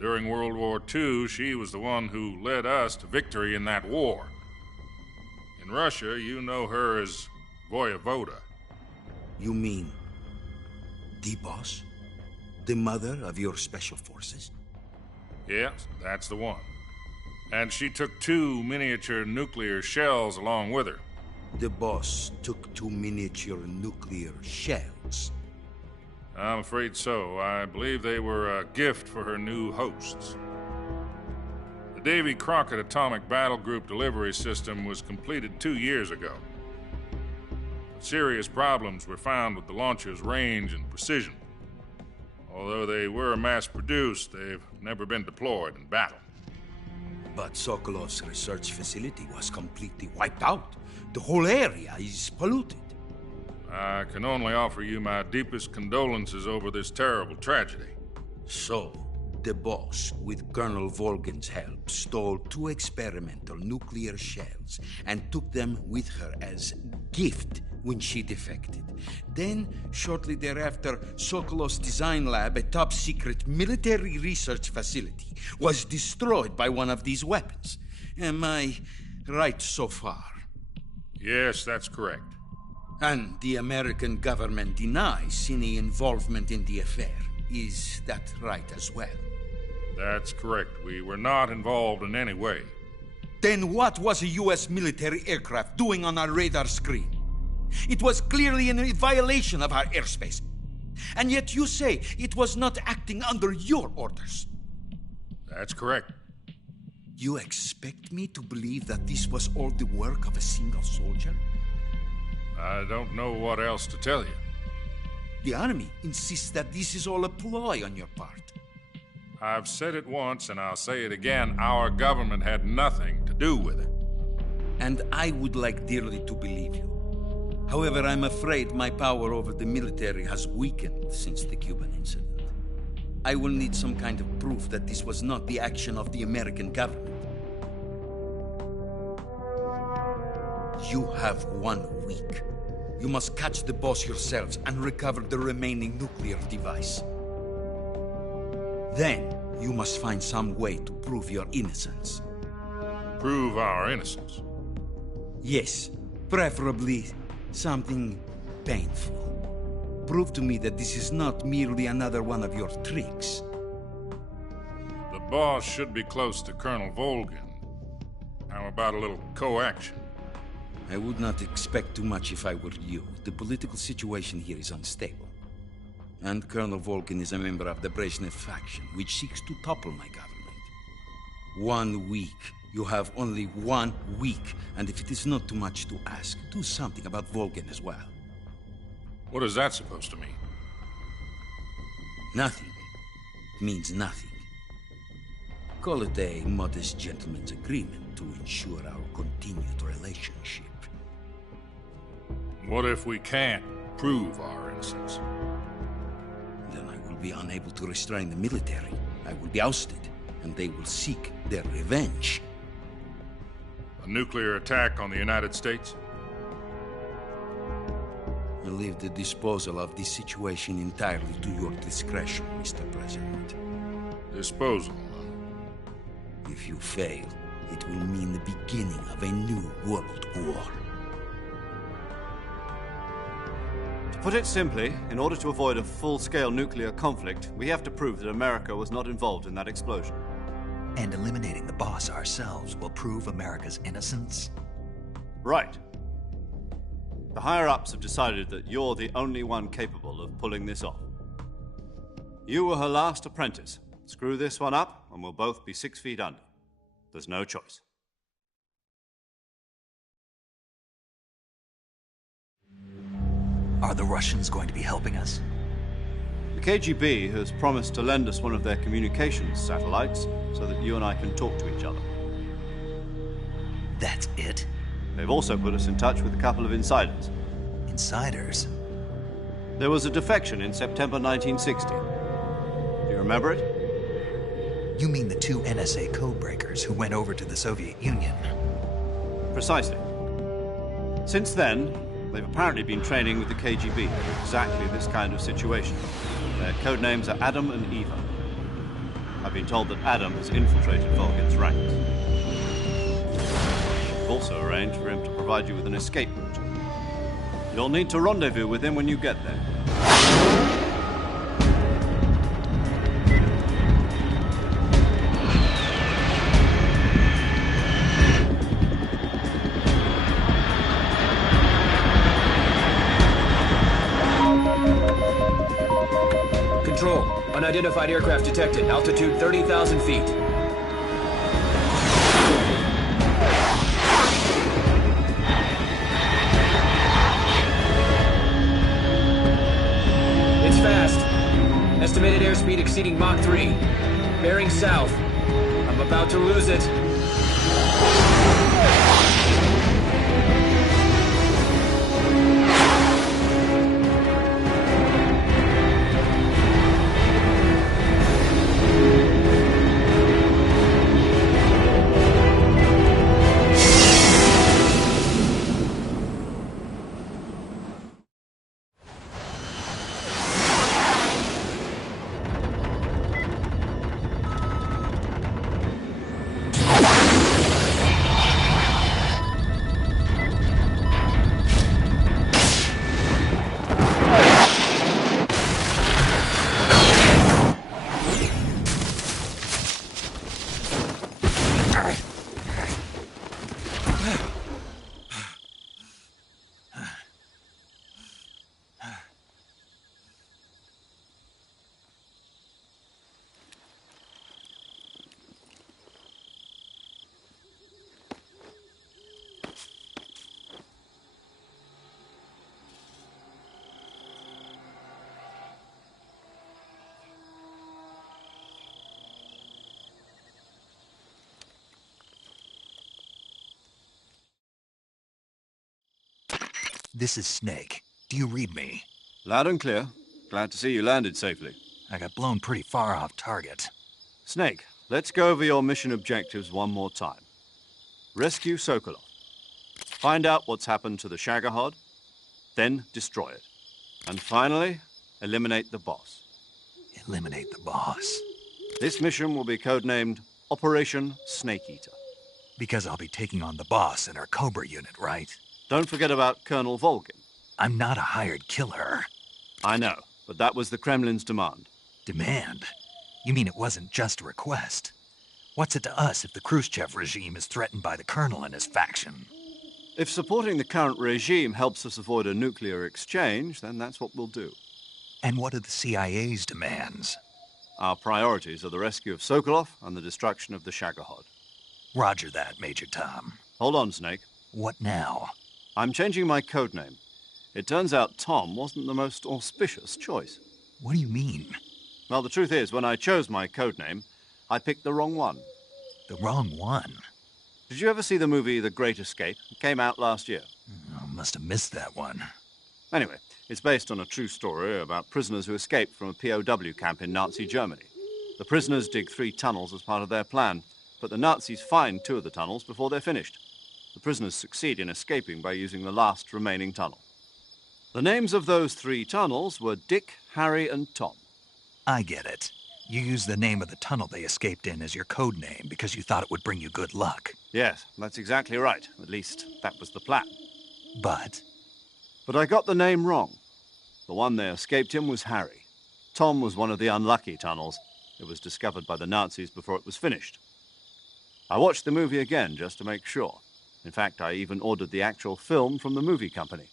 During World War II, she was the one who led us to victory in that war. In Russia, you know her as Voyevoda. You mean the Boss? The mother of your special forces? Yes, that's the one. And she took 2 miniature nuclear shells along with her. The Boss took 2 miniature nuclear shells? I'm afraid so. I believe they were a gift for her new hosts. The Davy Crockett Atomic Battle Group delivery system was completed 2 years ago. But serious problems were found with the launcher's range and precision. Although they were mass-produced, they've never been deployed in battle. But Sokolov's research facility was completely wiped out. The whole area is polluted. I can only offer you my deepest condolences over this terrible tragedy. So, the Boss, with Colonel Volgin's help, stole 2 experimental nuclear shells and took them with her as gift when she defected. Then, shortly thereafter, Sokolov's design lab, a top-secret military research facility, was destroyed by one of these weapons. Am I right so far? Yes, that's correct. And the American government denies any involvement in the affair. Is that right as well? That's correct. We were not involved in any way. Then what was a U.S. military aircraft doing on our radar screen? It was clearly in violation of our airspace. And yet you say it was not acting under your orders. That's correct. You expect me to believe that this was all the work of a single soldier? I don't know what else to tell you. The Army insists that this is all a ploy on your part. I've said it once, and I'll say it again. Our government had nothing to do with it. And I would like dearly to believe you. However, I'm afraid my power over the military has weakened since the Cuban incident. I will need some kind of proof that this was not the action of the American government. You have 1 week. You must catch the Boss yourselves and recover the remaining nuclear device. Then, you must find some way to prove your innocence. Prove our innocence? Yes, preferably something painful. Prove to me that this is not merely another one of your tricks. The Boss should be close to Colonel Volgin. How about a little coaction? I would not expect too much if I were you. The political situation here is unstable. And Colonel Volgin is a member of the Brezhnev faction, which seeks to topple my government. 1 week. You have only 1 week. And if it is not too much to ask, do something about Volgin as well. What is that supposed to mean? Nothing. It means nothing. Call it a modest gentleman's agreement to ensure our continued relationship. What if we can't prove our innocence? Then I will be unable to restrain the military. I will be ousted, and they will seek their revenge. A nuclear attack on the United States? I leave the disposal of this situation entirely to your discretion, Mr. President. Disposal? If you fail, it will mean the beginning of a new world war. To put it simply, in order to avoid a full-scale nuclear conflict, we have to prove that America was not involved in that explosion. And eliminating the Boss ourselves will prove America's innocence? Right. The higher-ups have decided that you're the only one capable of pulling this off. You were her last apprentice. Screw this one up, and we'll both be 6 feet under. There's no choice. Are the Russians going to be helping us? The KGB has promised to lend us one of their communications satellites so that you and I can talk to each other. That's it? They've also put us in touch with a couple of insiders. Insiders? There was a defection in September 1960. Do you remember it? You mean the two NSA codebreakers who went over to the Soviet Union? Precisely. Since then, they've apparently been training with the KGB for exactly this kind of situation. Their code names are Adam and Eva. I've been told that Adam has infiltrated Volgin's ranks. We've also arranged for him to provide you with an escape route. You'll need to rendezvous with him when you get there. Control. Unidentified aircraft detected. Altitude 30,000 feet. It's fast. Estimated airspeed exceeding Mach 3. Bearing south. I'm about to lose it. This is Snake. Do you read me? Loud and clear. Glad to see you landed safely. I got blown pretty far off target. Snake, let's go over your mission objectives one more time. Rescue Sokolov. Find out what's happened to the Shagohod, then destroy it. And finally, eliminate the boss. Eliminate the boss? This mission will be codenamed Operation Snake Eater. Because I'll be taking on the boss and our Cobra unit, right? Don't forget about Colonel Volgin. I'm not a hired killer. I know, but that was the Kremlin's demand. Demand? You mean it wasn't just a request? What's it to us if the Khrushchev regime is threatened by the Colonel and his faction? If supporting the current regime helps us avoid a nuclear exchange, then that's what we'll do. And what are the CIA's demands? Our priorities are the rescue of Sokolov and the destruction of the Shagohod. Roger that, Major Tom. Hold on, Snake. What now? I'm changing my codename. It turns out Tom wasn't the most auspicious choice. What do you mean? Well, the truth is, when I chose my codename, I picked the wrong one. The wrong one? Did you ever see the movie The Great Escape? It came out last year. Oh, must have missed that one. Anyway, it's based on a true story about prisoners who escaped from a POW camp in Nazi Germany. The prisoners dig 3 tunnels as part of their plan, but the Nazis find 2 of the tunnels before they're finished. The prisoners succeed in escaping by using the last remaining tunnel. The names of those 3 tunnels were Dick, Harry, and Tom. I get it. You used the name of the tunnel they escaped in as your code name because you thought it would bring you good luck. Yes, that's exactly right. At least, that was the plan. But I got the name wrong. The one they escaped in was Harry. Tom was one of the unlucky tunnels. It was discovered by the Nazis before it was finished. I watched the movie again just to make sure. In fact, I even ordered the actual film from the movie company.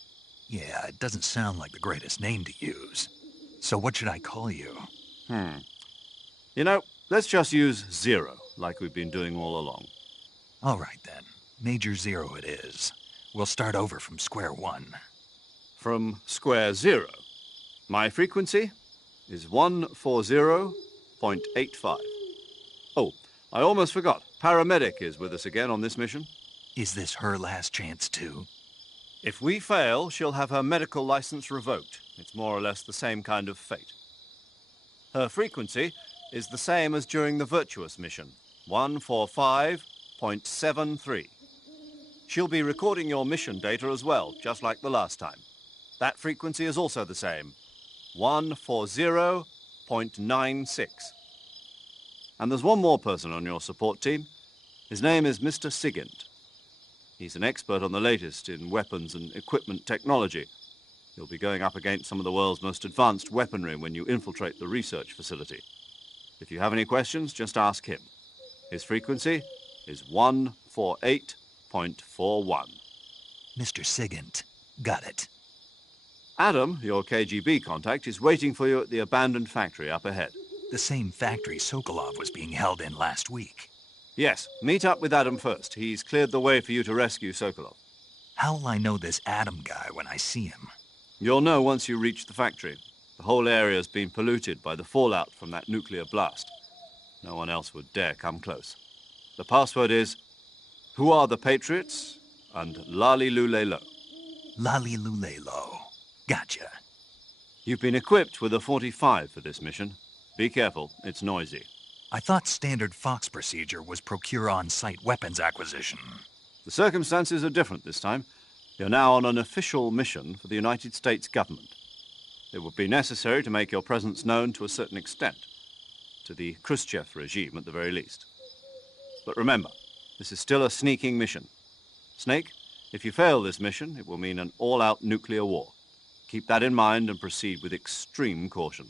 yeah, it doesn't sound like the greatest name to use. So what should I call you? You know, let's just use Zero, like we've been doing all along. All right, then. Major Zero it is. We'll start over from square one. From square 0. My frequency? is 140.85. Oh, I almost forgot. Paramedic is with us again on this mission. Is this her last chance, too? If we fail, she'll have her medical license revoked. It's more or less the same kind of fate. Her frequency is the same as during the Virtuous mission, 145.73. She'll be recording your mission data as well, just like the last time. That frequency is also the same, 140.96. And there's one more person on your support team. His name is Mr. Sigint. He's an expert on the latest in weapons and equipment technology. You'll be going up against some of the world's most advanced weaponry when you infiltrate the research facility. If you have any questions, just ask him. His frequency is 148.41. Mr. Sigint. Got it. Adam, your KGB contact, is waiting for you at the abandoned factory up ahead. The same factory Sokolov was being held in last week. Yes, meet up with Adam first. He's cleared the way for you to rescue Sokolov. How'll I know this Adam guy when I see him? You'll know once you reach the factory. The whole area's been polluted by the fallout from that nuclear blast. No one else would dare come close. The password is, "Who are the Patriots?" and "Lali Lule Lo." Lali Lule Lo. Gotcha. You've been equipped with a 45 for this mission. Be careful, it's noisy. I thought standard Fox procedure was procure on-site weapons acquisition. The circumstances are different this time. You're now on an official mission for the United States government. It would be necessary to make your presence known to a certain extent, to the Khrushchev regime at the very least. But remember, this is still a sneaking mission. Snake, if you fail this mission, it will mean an all-out nuclear war. Keep that in mind and proceed with extreme caution.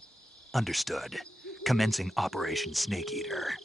Understood. Commencing Operation Snake Eater.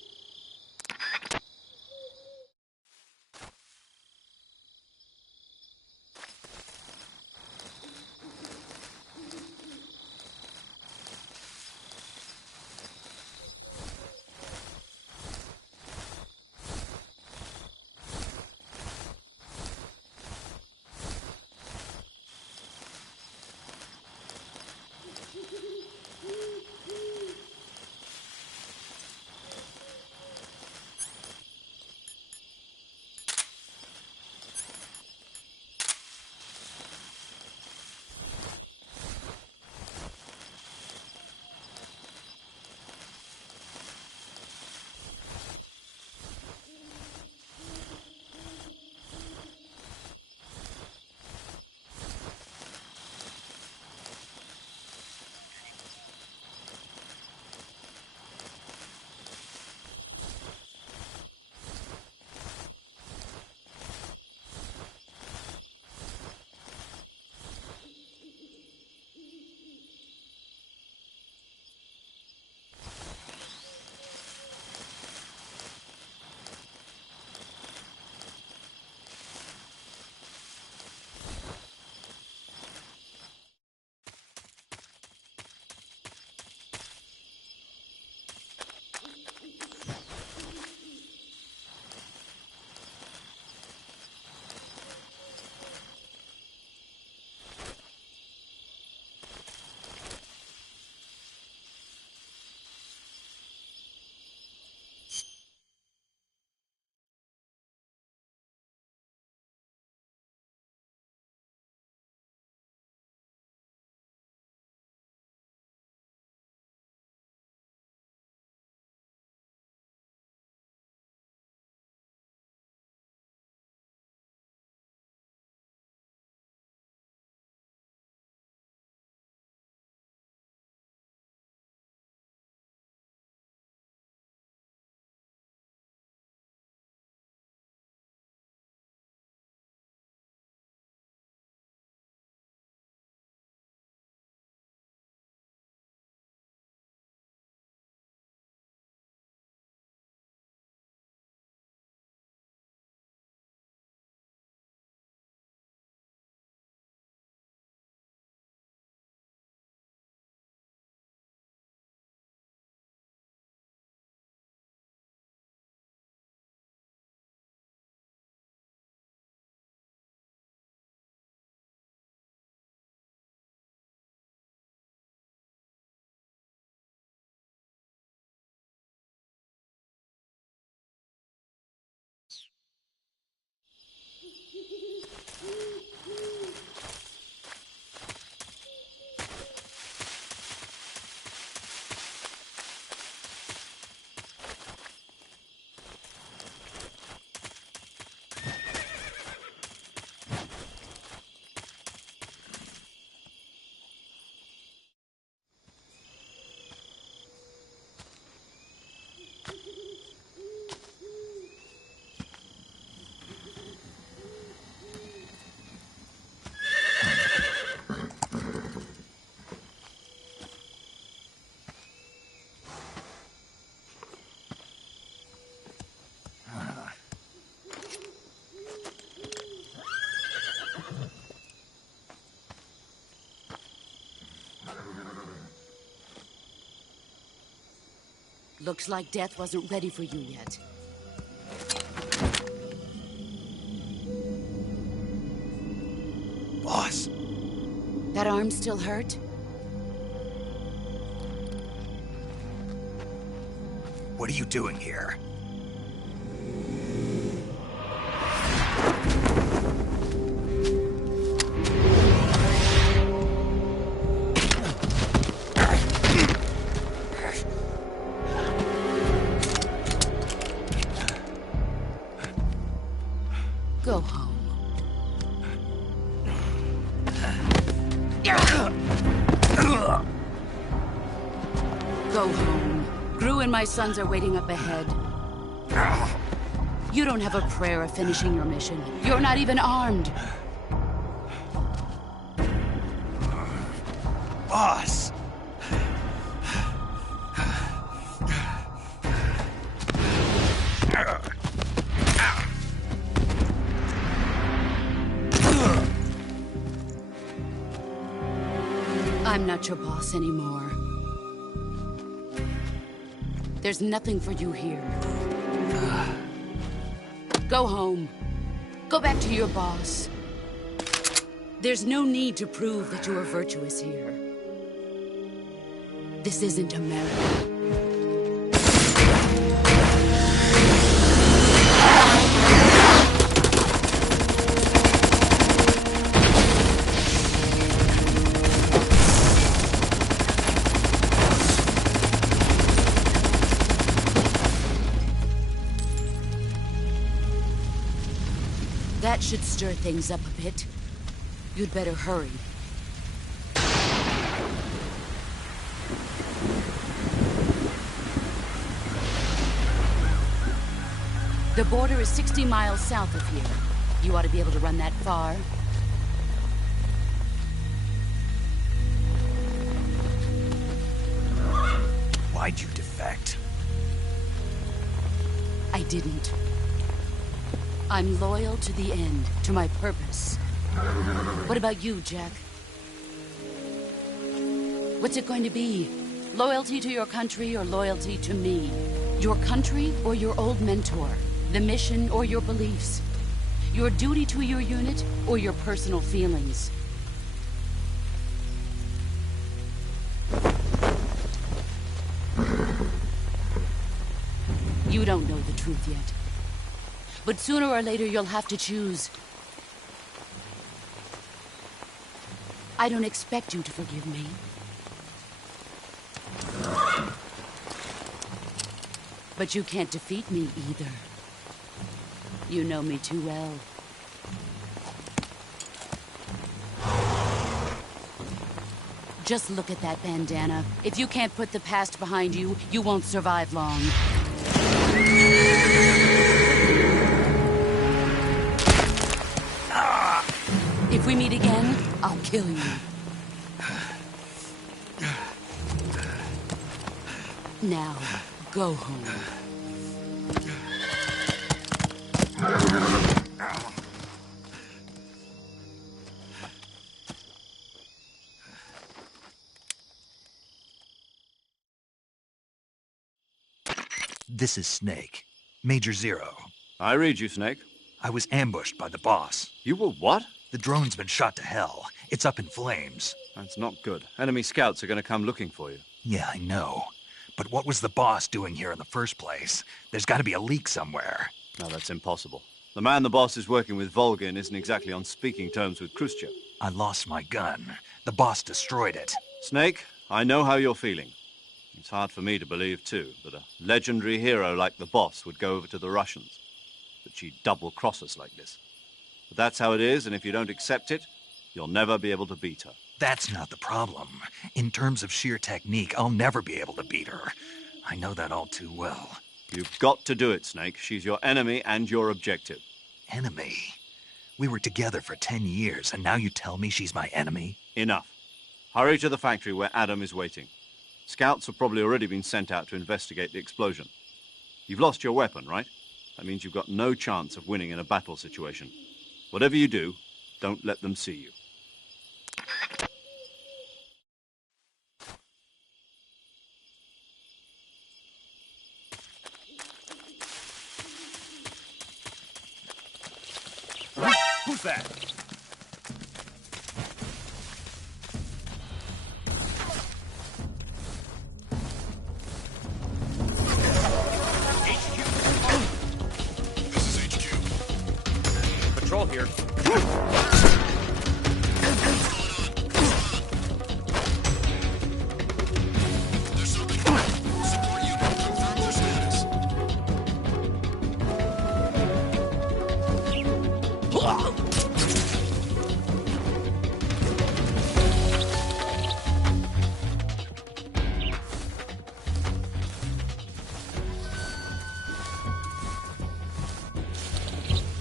Looks like death wasn't ready for you yet. Boss. That arm still hurt? What are you doing here? Go home. Go home. Gru and my sons are waiting up ahead. You don't have a prayer of finishing your mission. You're not even armed. Boss! I'm not your boss anymore. There's nothing for you here. Go home. Go back to your boss. There's no need to prove that you are virtuous here. This isn't America. That should stir things up a bit. You'd better hurry. The border is 60 miles south of here. You ought to be able to run that far. Why'd you defect? I didn't. I'm loyal to the end, to my purpose. What about you, Jack? What's it going to be? Loyalty to your country or loyalty to me? Your country or your old mentor? The mission or your beliefs? Your duty to your unit or your personal feelings? You don't know the truth yet. But sooner or later, you'll have to choose. I don't expect you to forgive me. But you can't defeat me either. You know me too well. Just look at that bandana. If you can't put the past behind you, you won't survive long. If we meet again, I'll kill you. Now, go home. This is Snake. Major Zero. I read you, Snake. I was ambushed by the boss. You were what? The drone's been shot to hell. It's up in flames. That's not good. Enemy scouts are going to come looking for you. Yeah, I know. But what was the boss doing here in the first place? There's got to be a leak somewhere. No, that's impossible. The man the boss is working with Volgin isn't exactly on speaking terms with Khrushchev. I lost my gun. The boss destroyed it. Snake, I know how you're feeling. It's hard for me to believe, too, that a legendary hero like the boss would go over to the Russians. That she'd double-cross us like this. But that's how it is, and if you don't accept it, you'll never be able to beat her. That's not the problem. In terms of sheer technique, I'll never be able to beat her. I know that all too well. You've got to do it, Snake. She's your enemy and your objective. Enemy? We were together for 10 years, and now you tell me she's my enemy? Enough. Hurry to the factory where Adam is waiting. Scouts have probably already been sent out to investigate the explosion. You've lost your weapon, right? That means you've got no chance of winning in a battle situation. Whatever you do, don't let them see you. Who's that? This is HQ. Patrol here. There's something here. Support unit, confirm their status.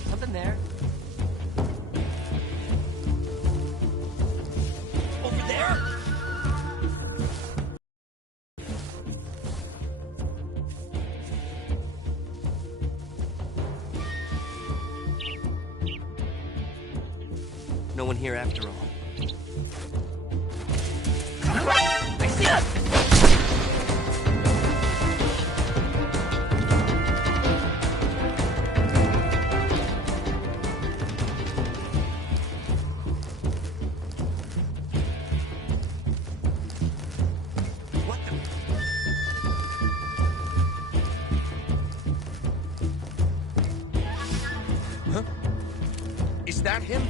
Something there. Over there? No one here after all. I see it! What the? Huh? Is that him?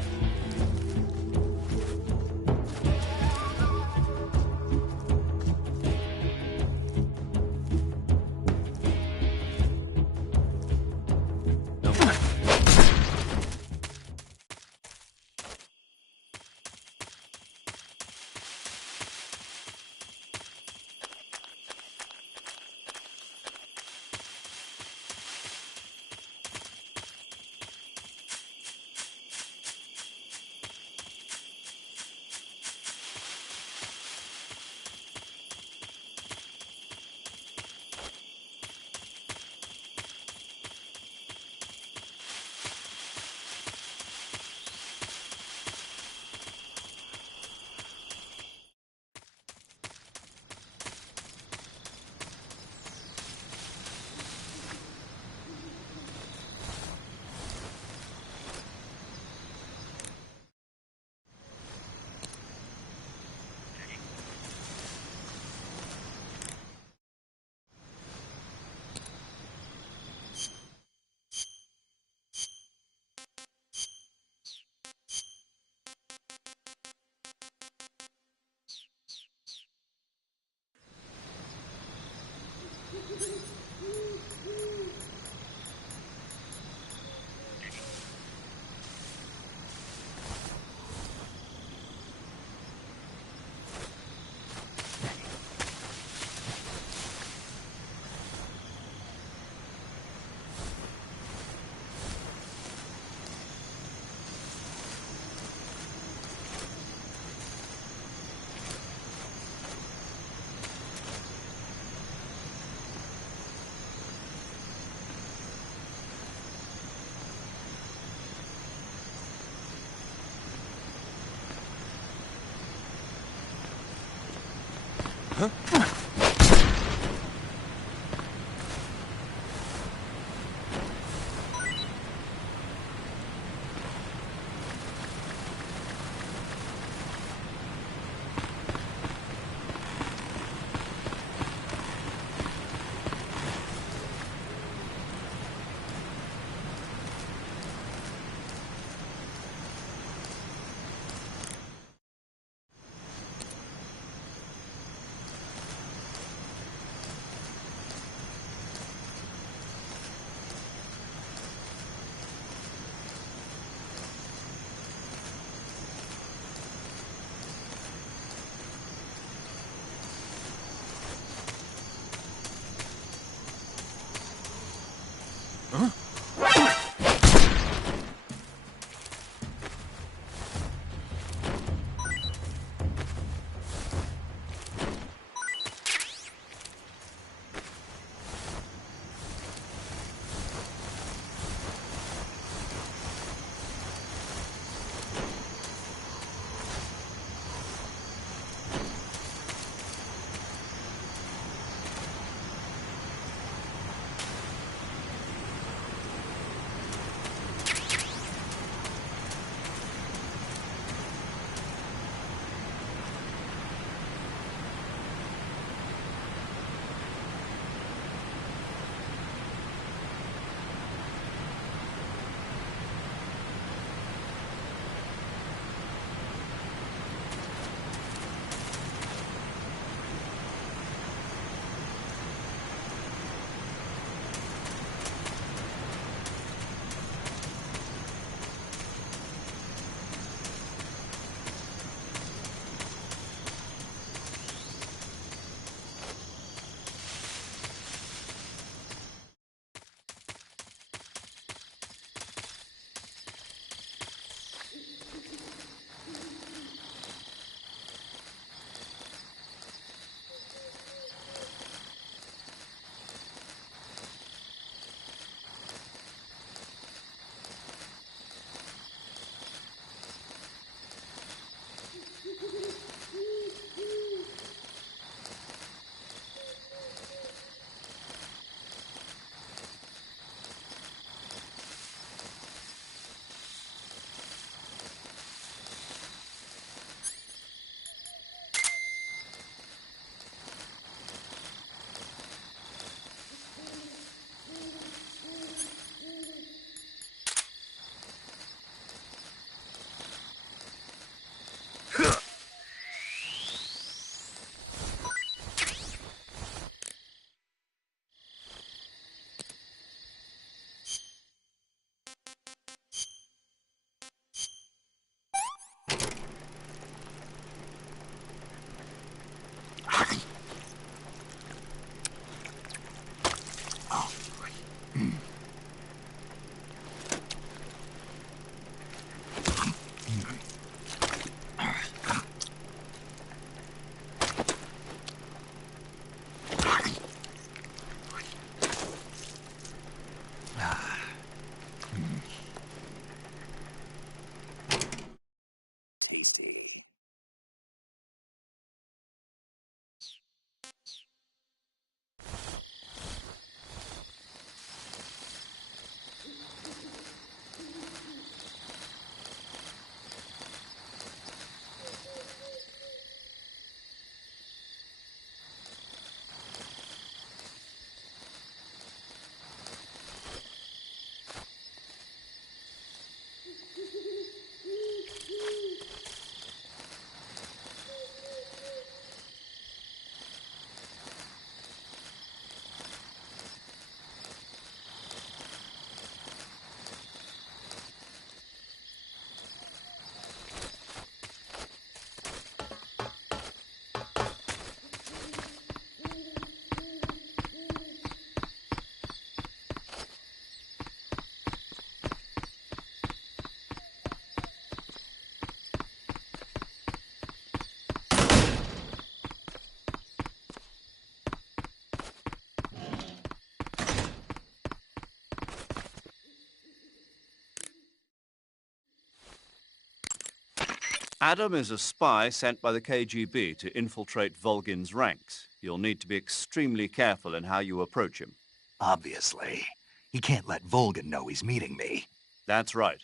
Adam is a spy sent by the KGB to infiltrate Volgin's ranks. You'll need to be extremely careful in how you approach him. Obviously. He can't let Volgin know he's meeting me. That's right.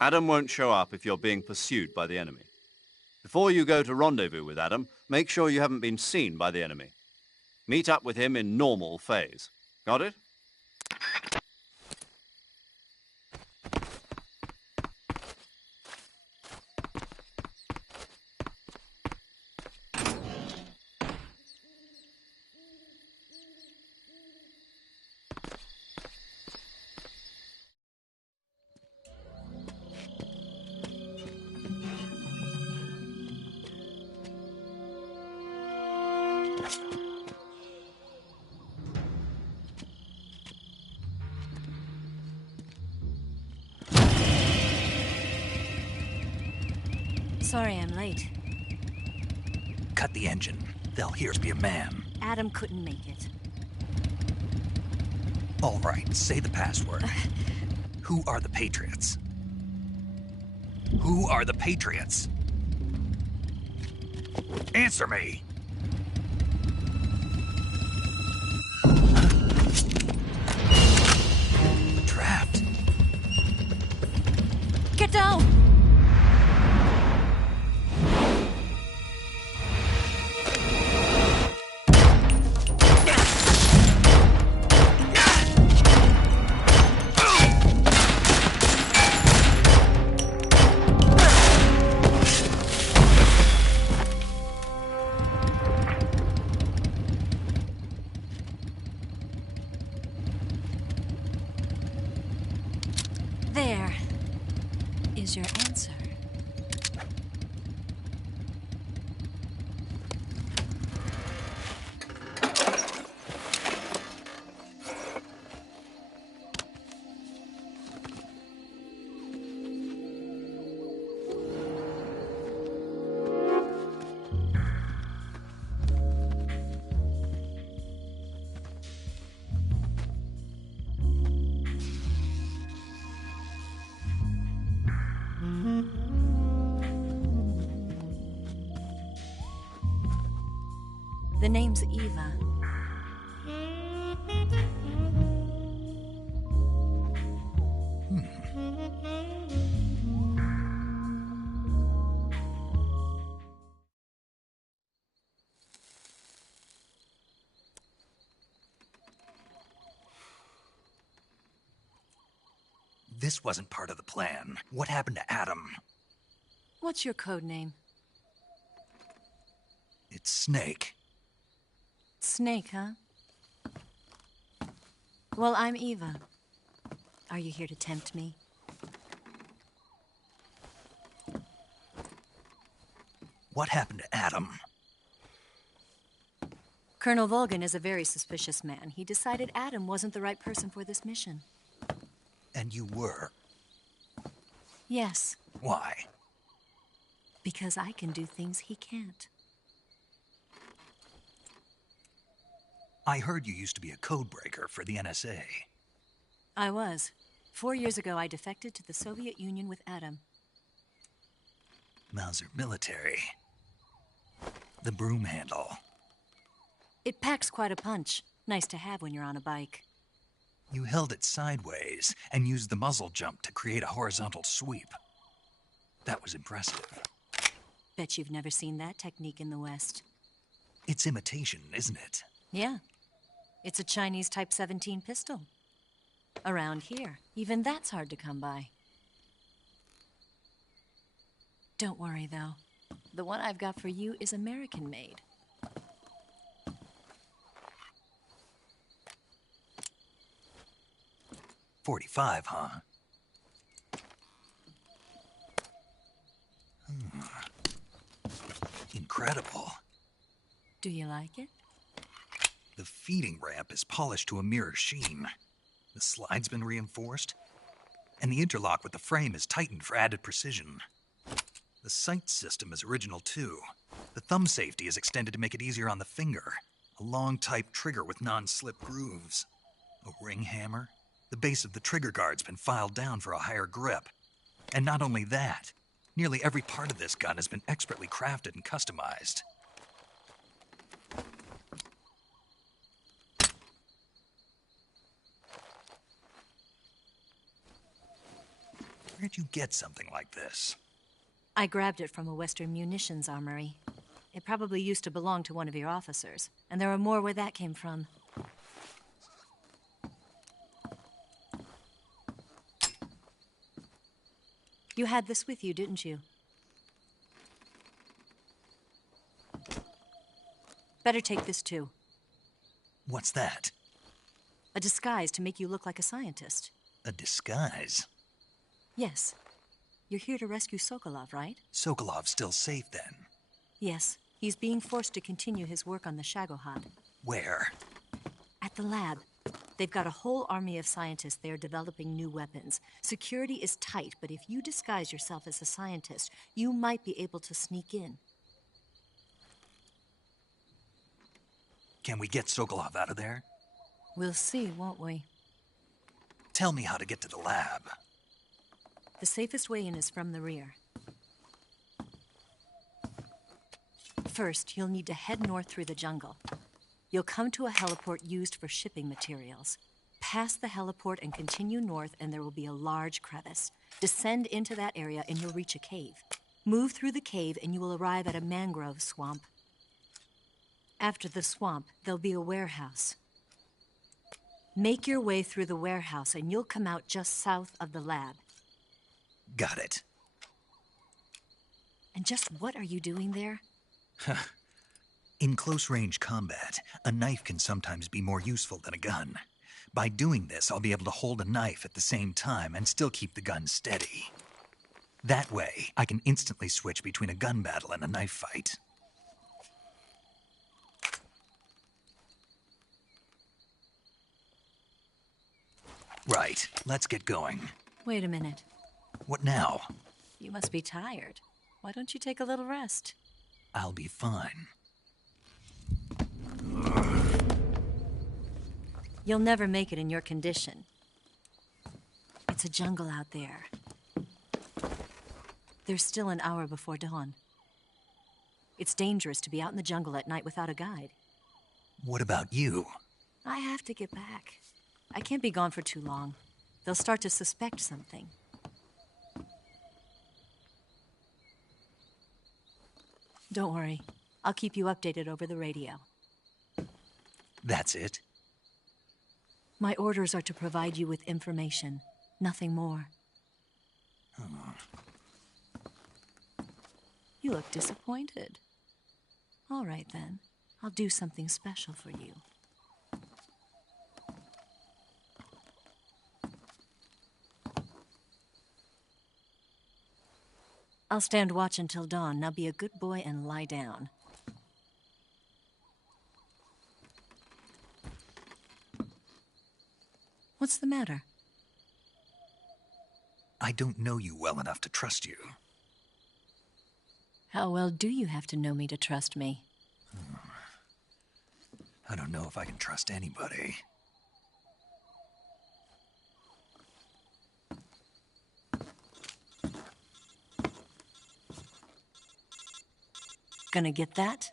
Adam won't show up if you're being pursued by the enemy. Before you go to rendezvous with Adam, make sure you haven't been seen by the enemy. Meet up with him in normal phase. Got it? Sorry I'm late. Cut the engine. They'll hear us be a man. Adam couldn't make it. All right, say the password. Who are the Patriots? Who are the Patriots? Answer me! Trapped. Get down! There is your answer. The name's Eva. This wasn't part of the plan. What happened to Adam? What's your code name? It's Snake. Snake, huh? Well, I'm Eva. Are you here to tempt me? What happened to Adam? Colonel Volgin is a very suspicious man. He decided Adam wasn't the right person for this mission. And you were? Yes. Why? Because I can do things he can't. I heard you used to be a codebreaker for the NSA. I was. 4 years ago, I defected to the Soviet Union with Adam. Mauser military. The broom handle. It packs quite a punch. Nice to have when you're on a bike. You held it sideways and used the muzzle jump to create a horizontal sweep. That was impressive. Bet you've never seen that technique in the West. It's imitation, isn't it? Yeah. It's a Chinese Type 17 pistol. Around here, even that's hard to come by. Don't worry, though. The one I've got for you is American-made. .45, huh? Incredible. Do you like it? The feeding ramp is polished to a mirror sheen. The slide's been reinforced, and the interlock with the frame is tightened for added precision. The sight system is original too. The thumb safety is extended to make it easier on the finger. A long type trigger with non-slip grooves. A ring hammer. The base of the trigger guard's been filed down for a higher grip. And not only that, Nearly every part of this gun has been expertly crafted and customized. Where'd you get something like this? I grabbed it from a Western munitions armory. It probably used to belong to one of your officers, and there are more where that came from. You had this with you, didn't you? Better take this too. What's that? A disguise to make you look like a scientist. A disguise? Yes. You're here to rescue Sokolov, right? Sokolov's still safe then? Yes. He's being forced to continue his work on the Shagohod. Where? At the lab. They've got a whole army of scientists there developing new weapons. Security is tight, but if you disguise yourself as a scientist, you might be able to sneak in. Can we get Sokolov out of there? We'll see, won't we? Tell me how to get to the lab. The safest way in is from the rear. First, you'll need to head north through the jungle. You'll come to a heliport used for shipping materials. Pass the heliport and continue north, and there will be a large crevice. Descend into that area, and you'll reach a cave. Move through the cave, and you will arrive at a mangrove swamp. After the swamp, there'll be a warehouse. Make your way through the warehouse, and you'll come out just south of the lab. Got it. And just what are you doing there? In close-range combat, a knife can sometimes be more useful than a gun. By doing this, I'll be able to hold a knife at the same time and still keep the gun steady. That way, I can instantly switch between a gun battle and a knife fight. Right, let's get going. Wait a minute. What now? You must be tired. Why don't you take a little rest? I'll be fine. You'll never make it in your condition. It's a jungle out there. There's still an hour before dawn. It's dangerous to be out in the jungle at night without a guide. What about you? I have to get back. I can't be gone for too long. They'll start to suspect something. Don't worry. I'll keep you updated over the radio. That's it? My orders are to provide you with information, nothing more. You look disappointed. All right, then. I'll do something special for you. I'll stand watch until dawn. Now be a good boy and lie down. What's the matter? I don't know you well enough to trust you. How well do you have to know me to trust me? I don't know if I can trust anybody. Gonna get that?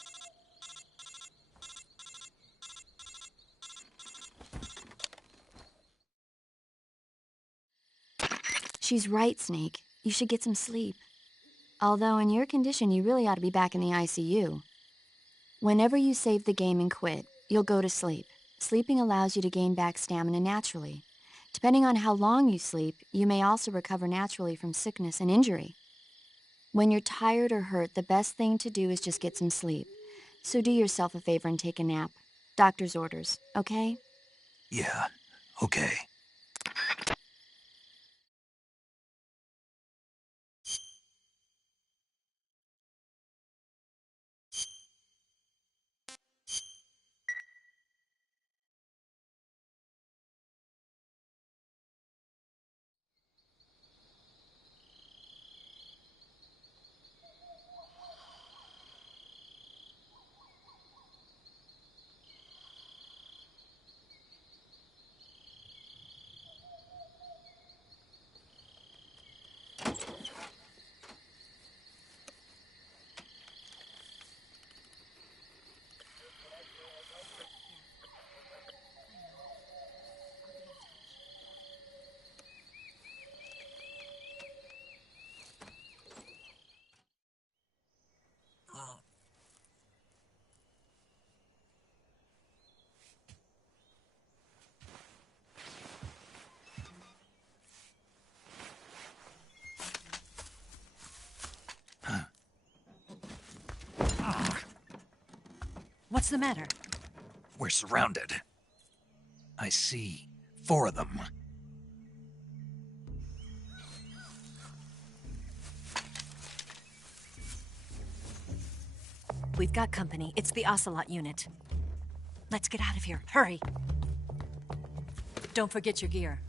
She's right, Snake. You should get some sleep. Although in your condition, you really ought to be back in the ICU. Whenever you save the game and quit, you'll go to sleep. Sleeping allows you to gain back stamina naturally. Depending on how long you sleep, you may also recover naturally from sickness and injury. When you're tired or hurt, the best thing to do is just get some sleep. So do yourself a favor and take a nap. Doctor's orders, okay? Yeah, okay. What's the matter? We're surrounded. I see 4 of them. We've got company. It's the Ocelot unit. Let's get out of here. Hurry. Don't forget your gear.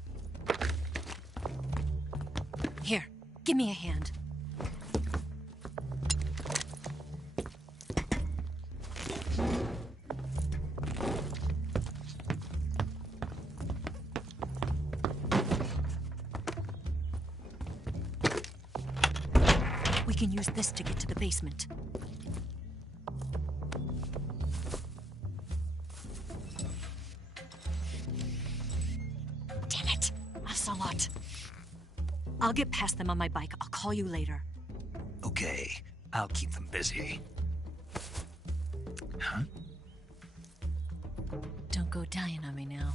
Here, give me a hand. We can use this to get to the basement. Damn it! Ocelot. I'll get past them on my bike. I'll call you later. Okay, I'll keep them busy. Huh? Don't go dying on me now.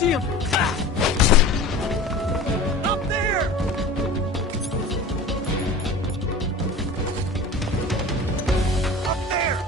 See him! Up there! Up there!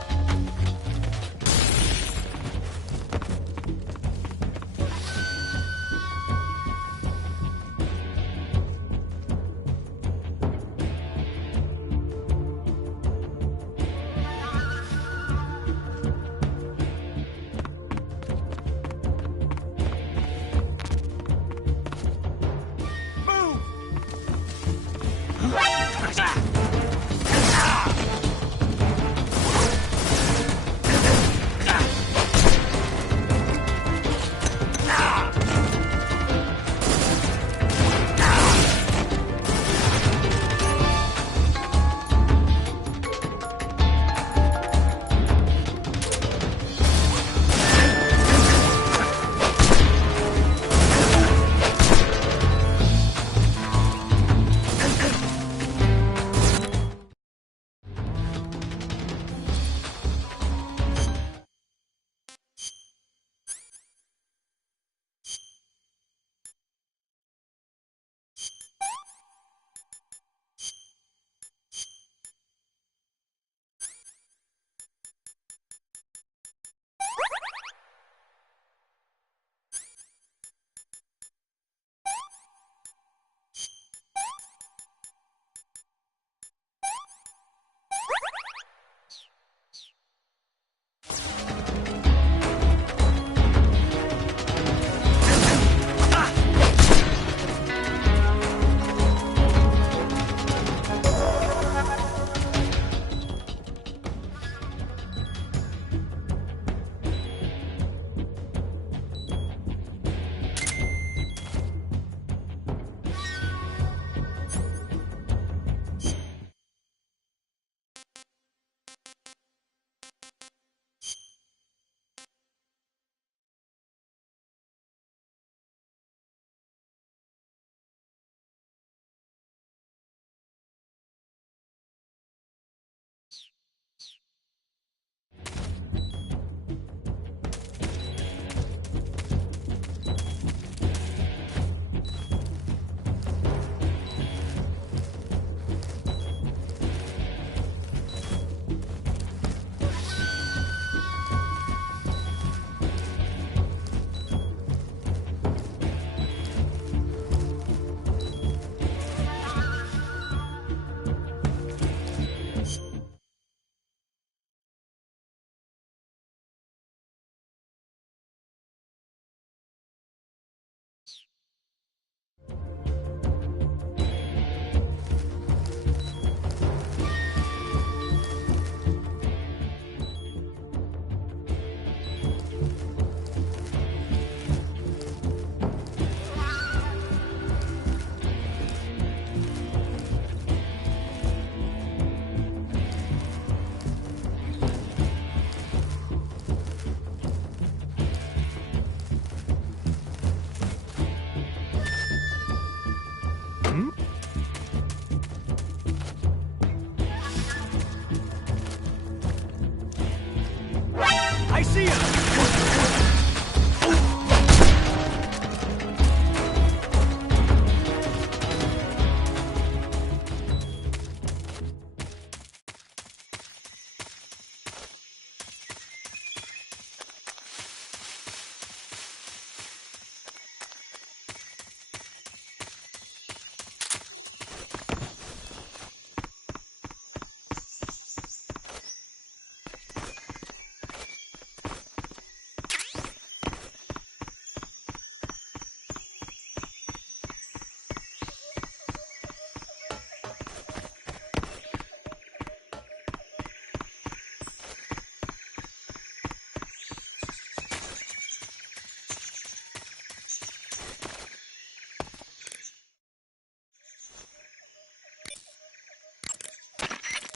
I see him!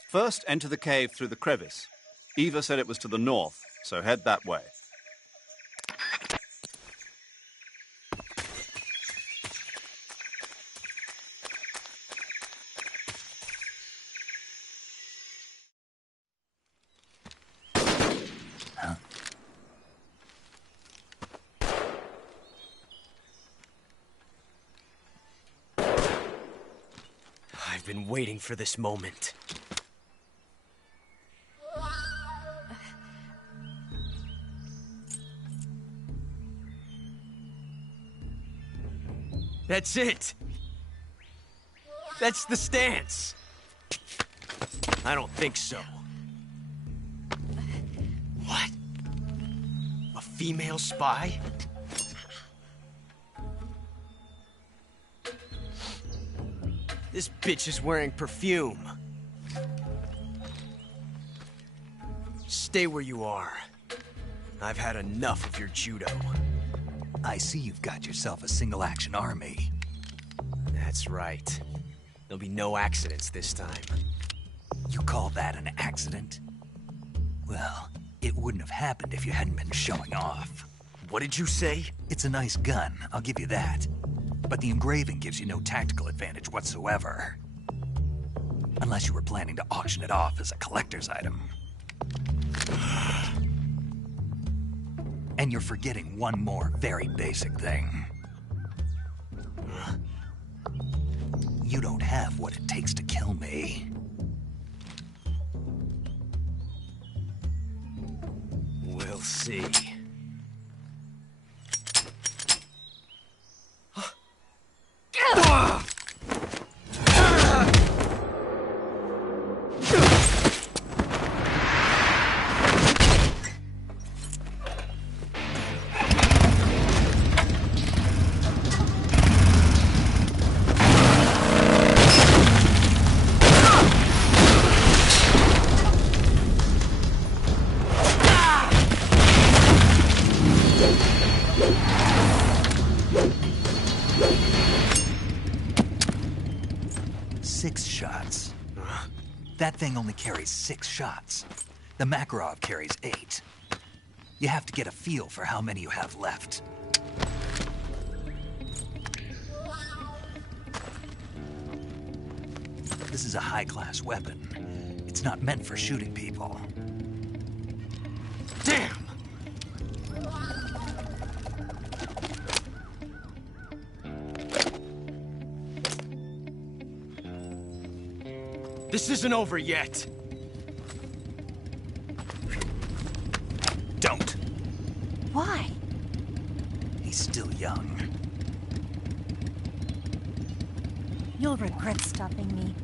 First, enter the cave through the crevice. Eva said it was to the north, so head that way. I've been waiting for this moment. That's it! That's the stance! I don't think so. What? A female spy? This bitch is wearing perfume. Stay where you are. I've had enough of your judo. I see you've got yourself a single-action army. That's right. There'll be no accidents this time. You call that an accident? Well, it wouldn't have happened if you hadn't been showing off. What did you say? It's a nice gun, I'll give you that. But the engraving gives you no tactical advantage whatsoever. Unless you were planning to auction it off as a collector's item. And you're forgetting one more very basic thing. You don't have what it takes to kill me. We'll see. That thing only carries 6 shots. The Makarov carries 8. You have to get a feel for how many you have left. This is a high-class weapon. It's not meant for shooting people. Damn! This isn't over yet. Don't. Why? He's still young. You'll regret stopping me.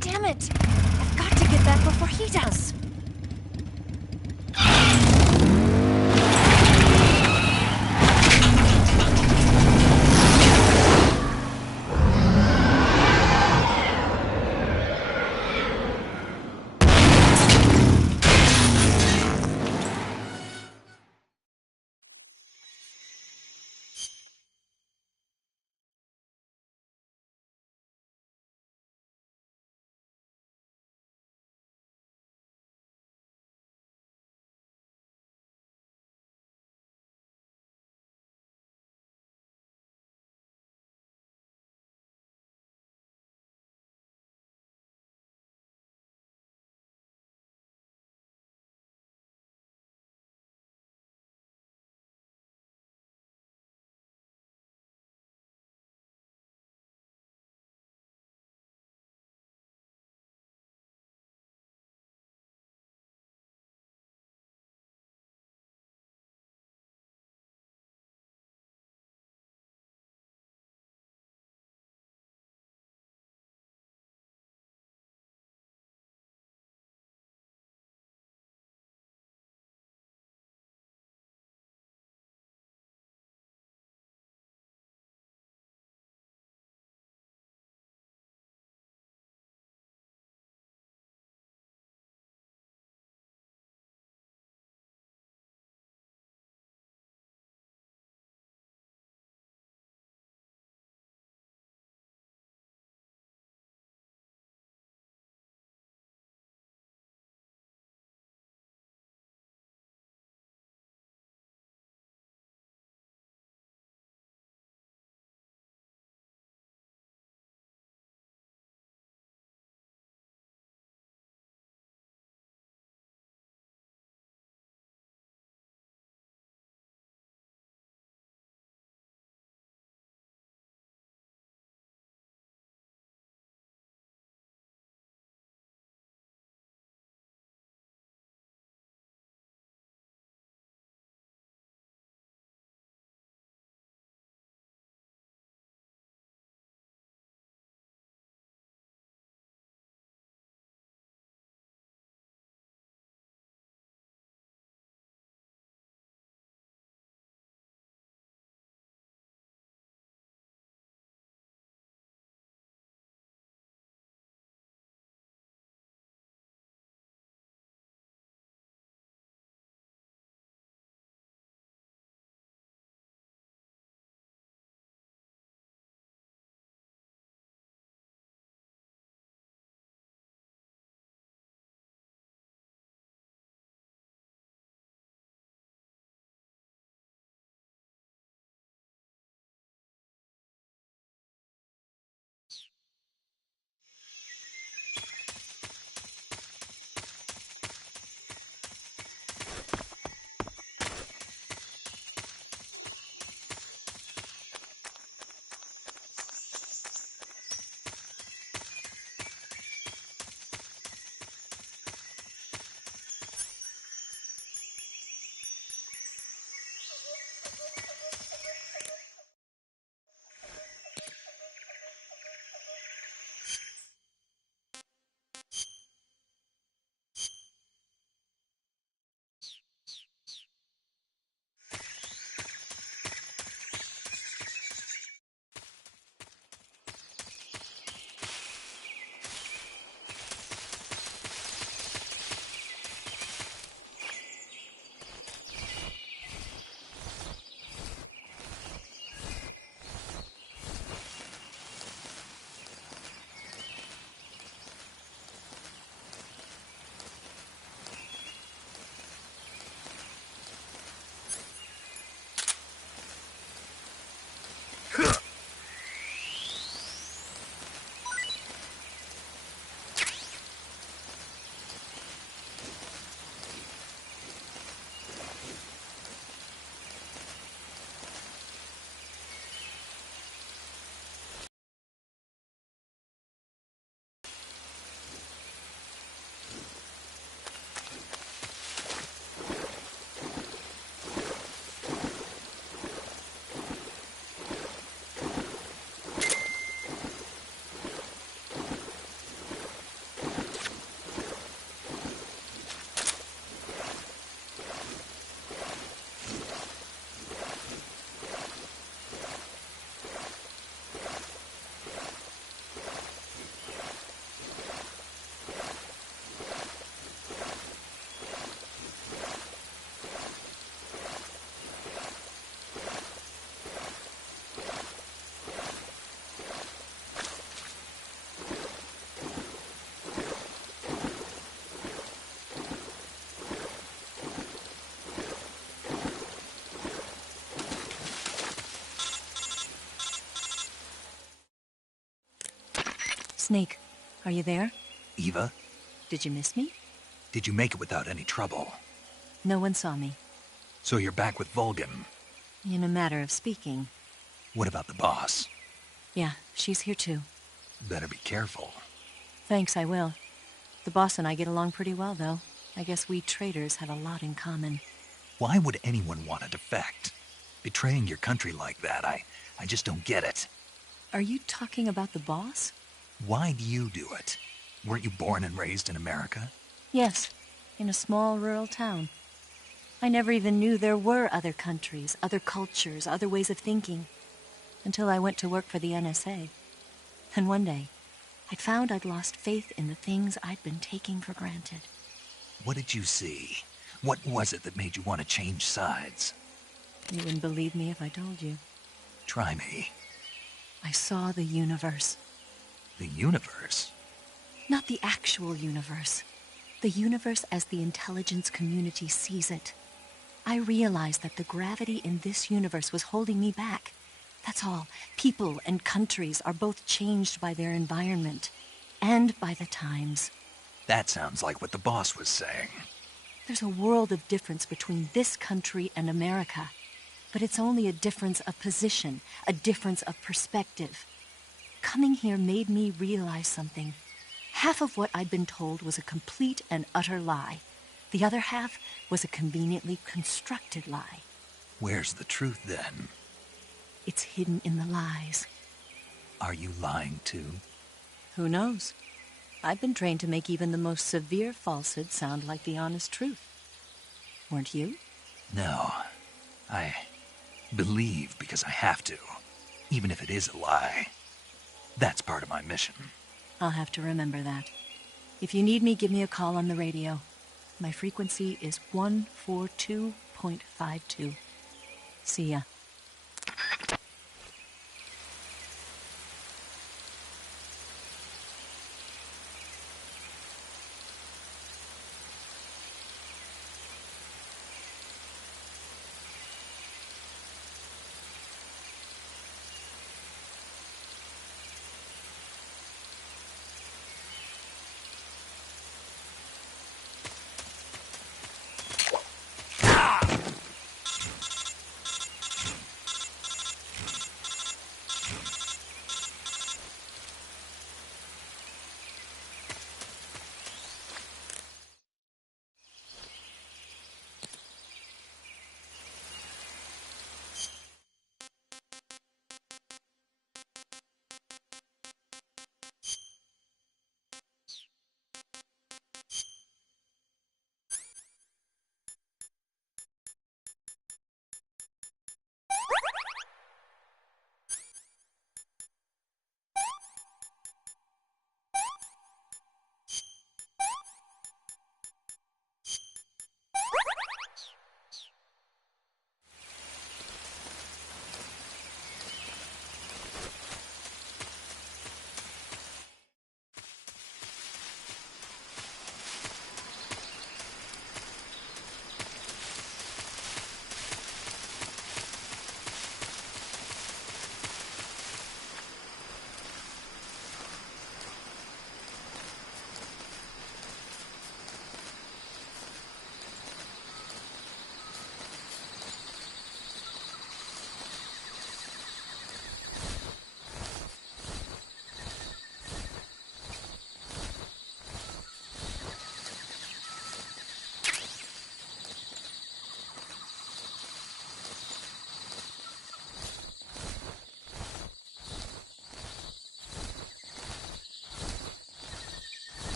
Damn it! I've got to get back before he does. Snake, are you there? Eva, Did you miss me? did you make it without any trouble? No one saw me. So you're back with Vulcan. In a matter of speaking. What about the boss? Yeah, she's here too. Better be careful. Thanks, I will. The boss and I get along pretty well, though. I guess we traitors have a lot in common. Why would anyone want to defect? Betraying your country like that, I just don't get it. Are you talking about the boss? Why do you do it? Weren't you born and raised in America? Yes, in a small rural town. I never even knew there were other countries, other cultures, other ways of thinking, until I went to work for the NSA. And one day, I'd found I'd lost faith in the things I'd been taking for granted. What did you see? What was it that made you want to change sides? You wouldn't believe me if I told you. Try me. I saw the universe. The universe? Not the actual universe. The universe as the intelligence community sees it. I realized that the gravity in this universe was holding me back. That's all. People and countries are both changed by their environment and by the times. That sounds like what the boss was saying. There's a world of difference between this country and America. But it's only a difference of position, a difference of perspective. Coming here made me realize something. Half of what I'd been told was a complete and utter lie. The other half was a conveniently constructed lie. Where's the truth, then? It's hidden in the lies. Are you lying, too? Who knows? I've been trained to make even the most severe falsehood sound like the honest truth. Weren't you? No. I believe because I have to, even if it is a lie. That's part of my mission. I'll have to remember that. If you need me, give me a call on the radio. My frequency is 142.52. See ya.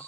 huh?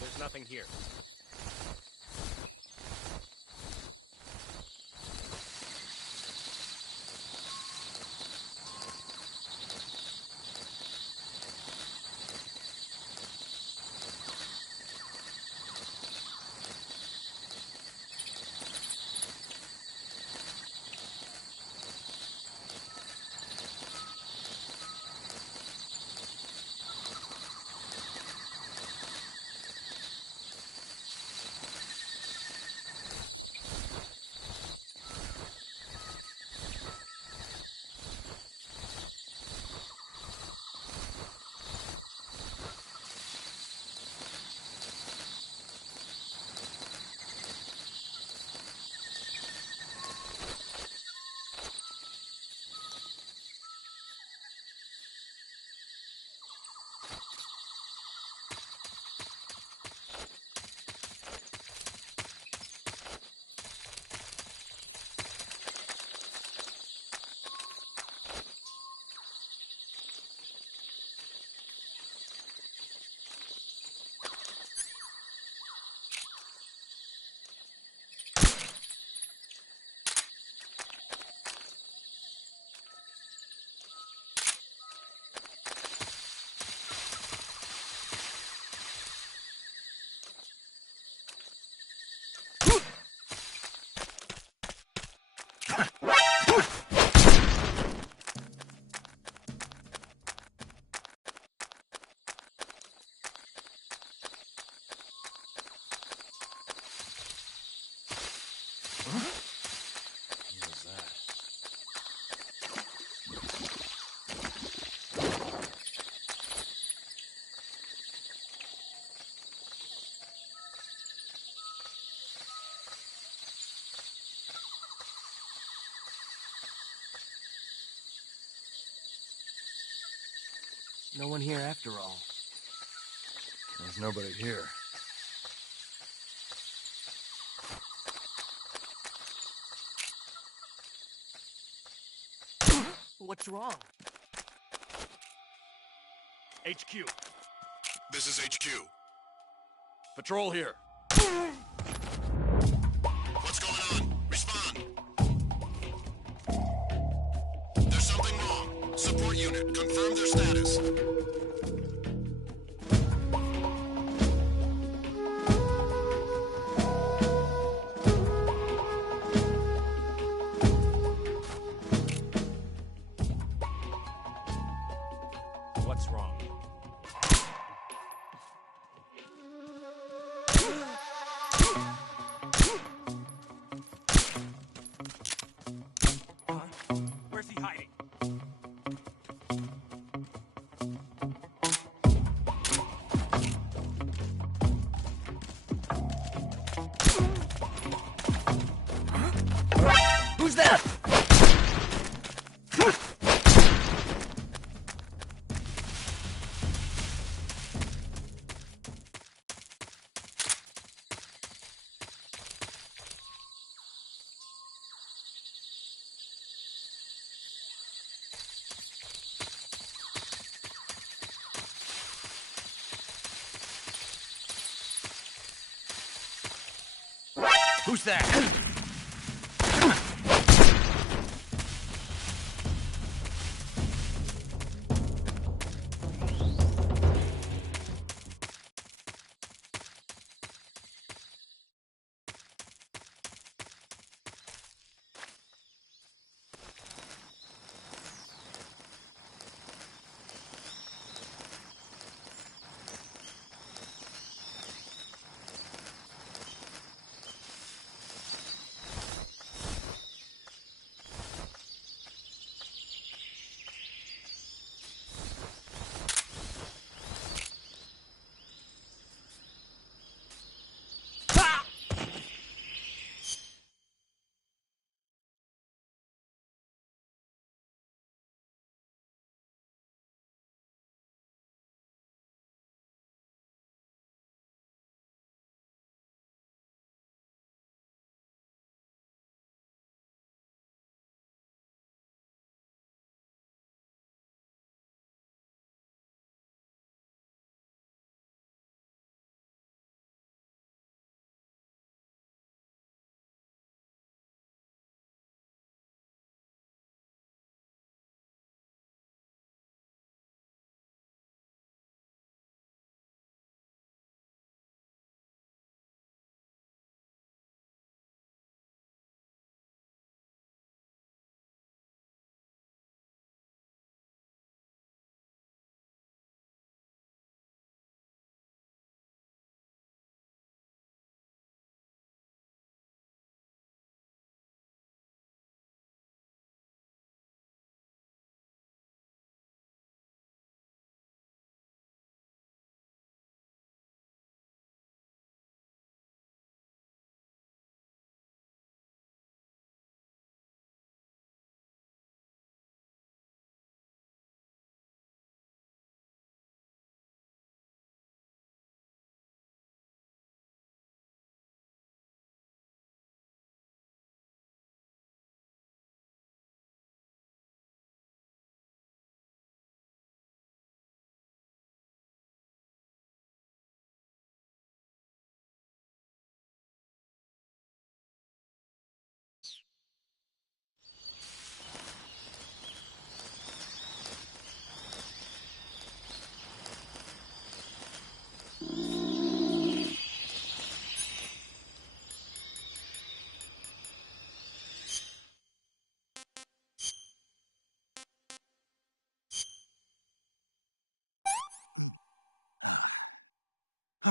There's nothing here. No one here after all. There's nobody here. What's wrong? HQ. This is HQ. Patrol here. What's going on? Respond. There's something wrong. Support unit, confirm their status. What's wrong? Where's he hiding? Who's that? Who's that?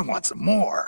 want some more.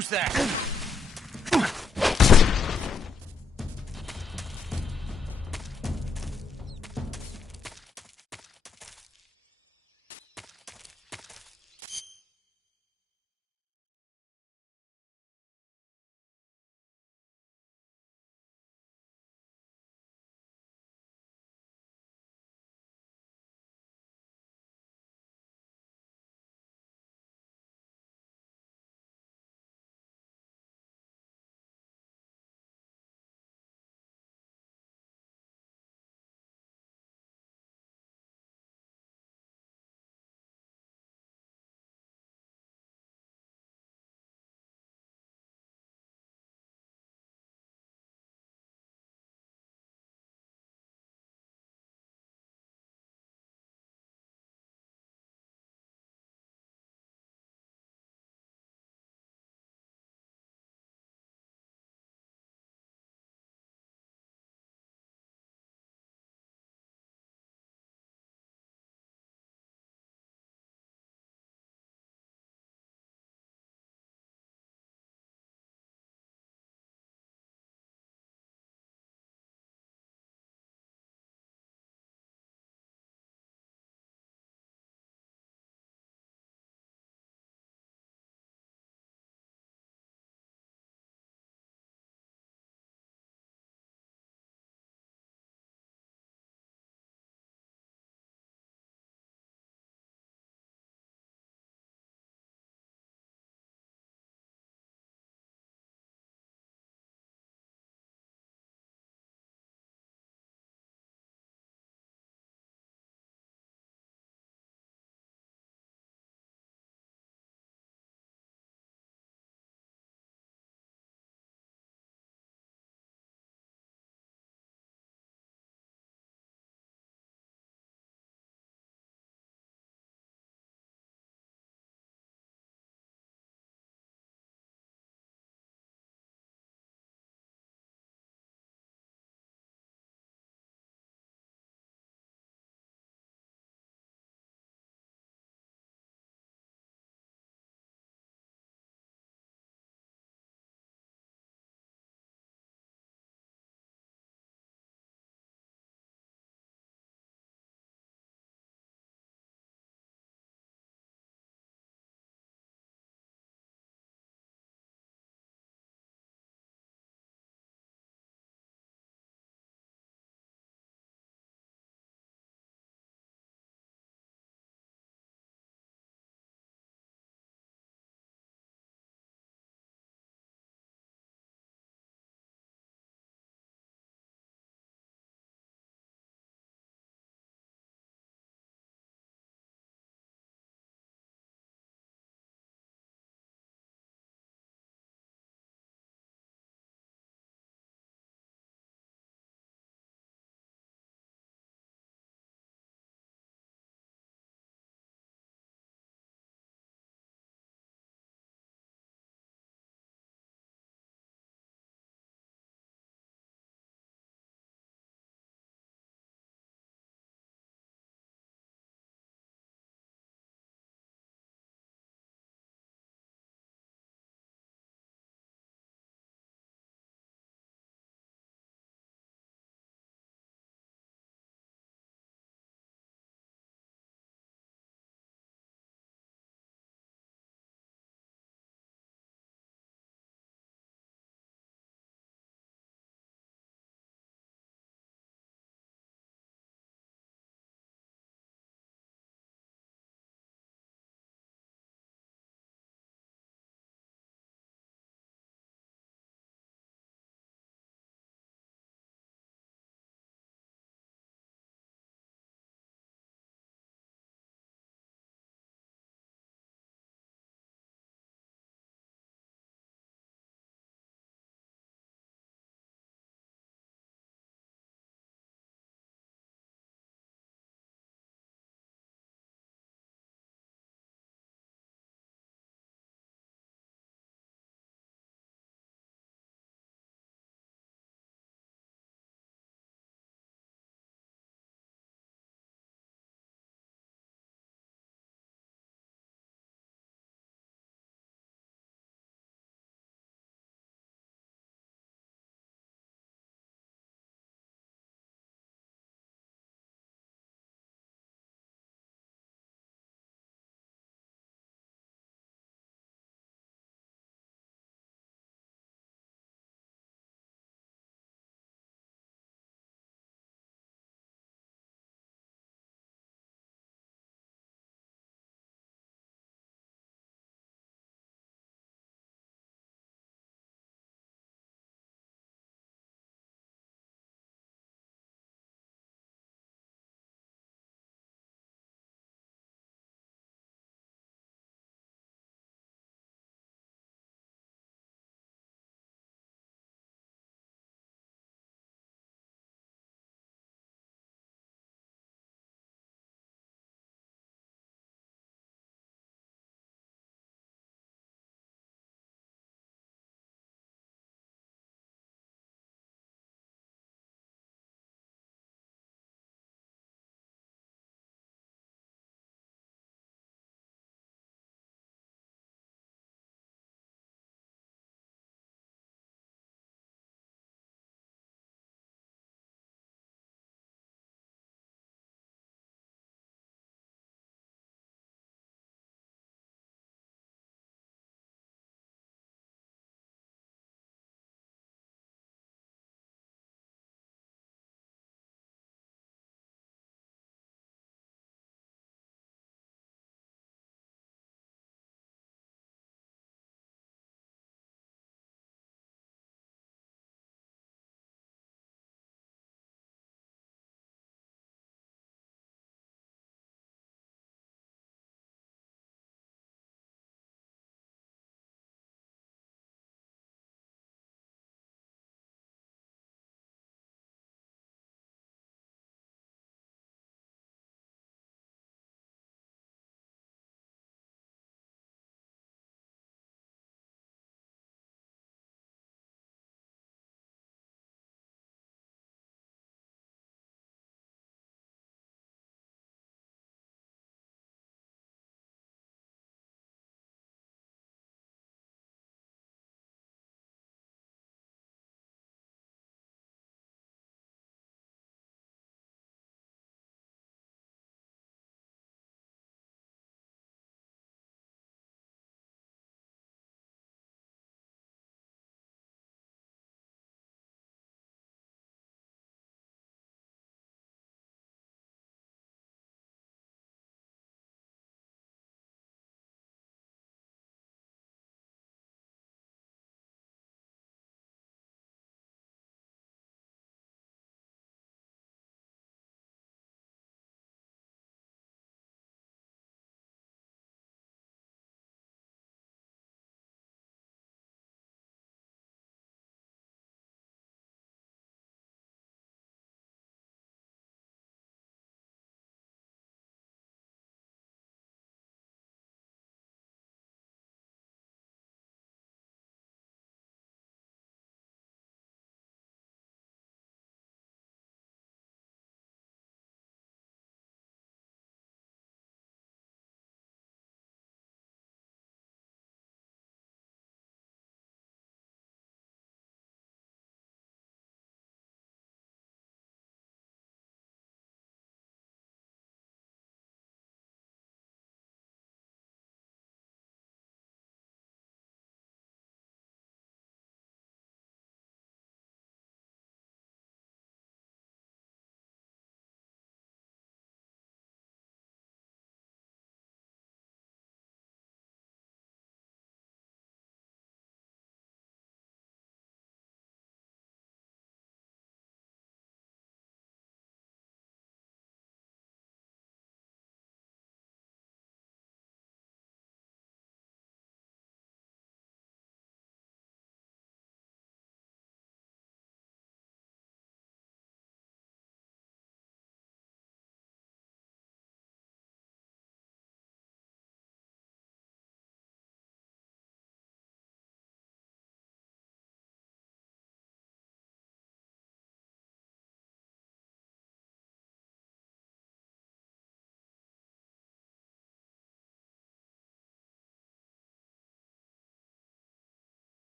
Who's that?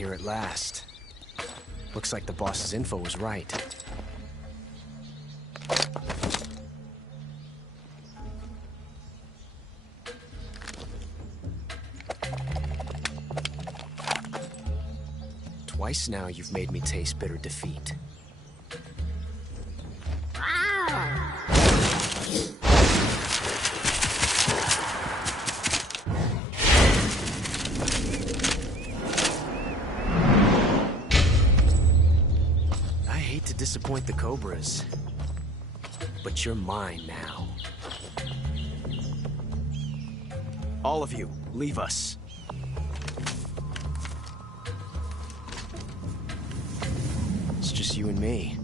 here at last. Looks like the boss's info was right. Twice now you've made me taste bitter defeat. I hate to disappoint the Cobras, but you're mine now. All of you, leave us. It's just you and me.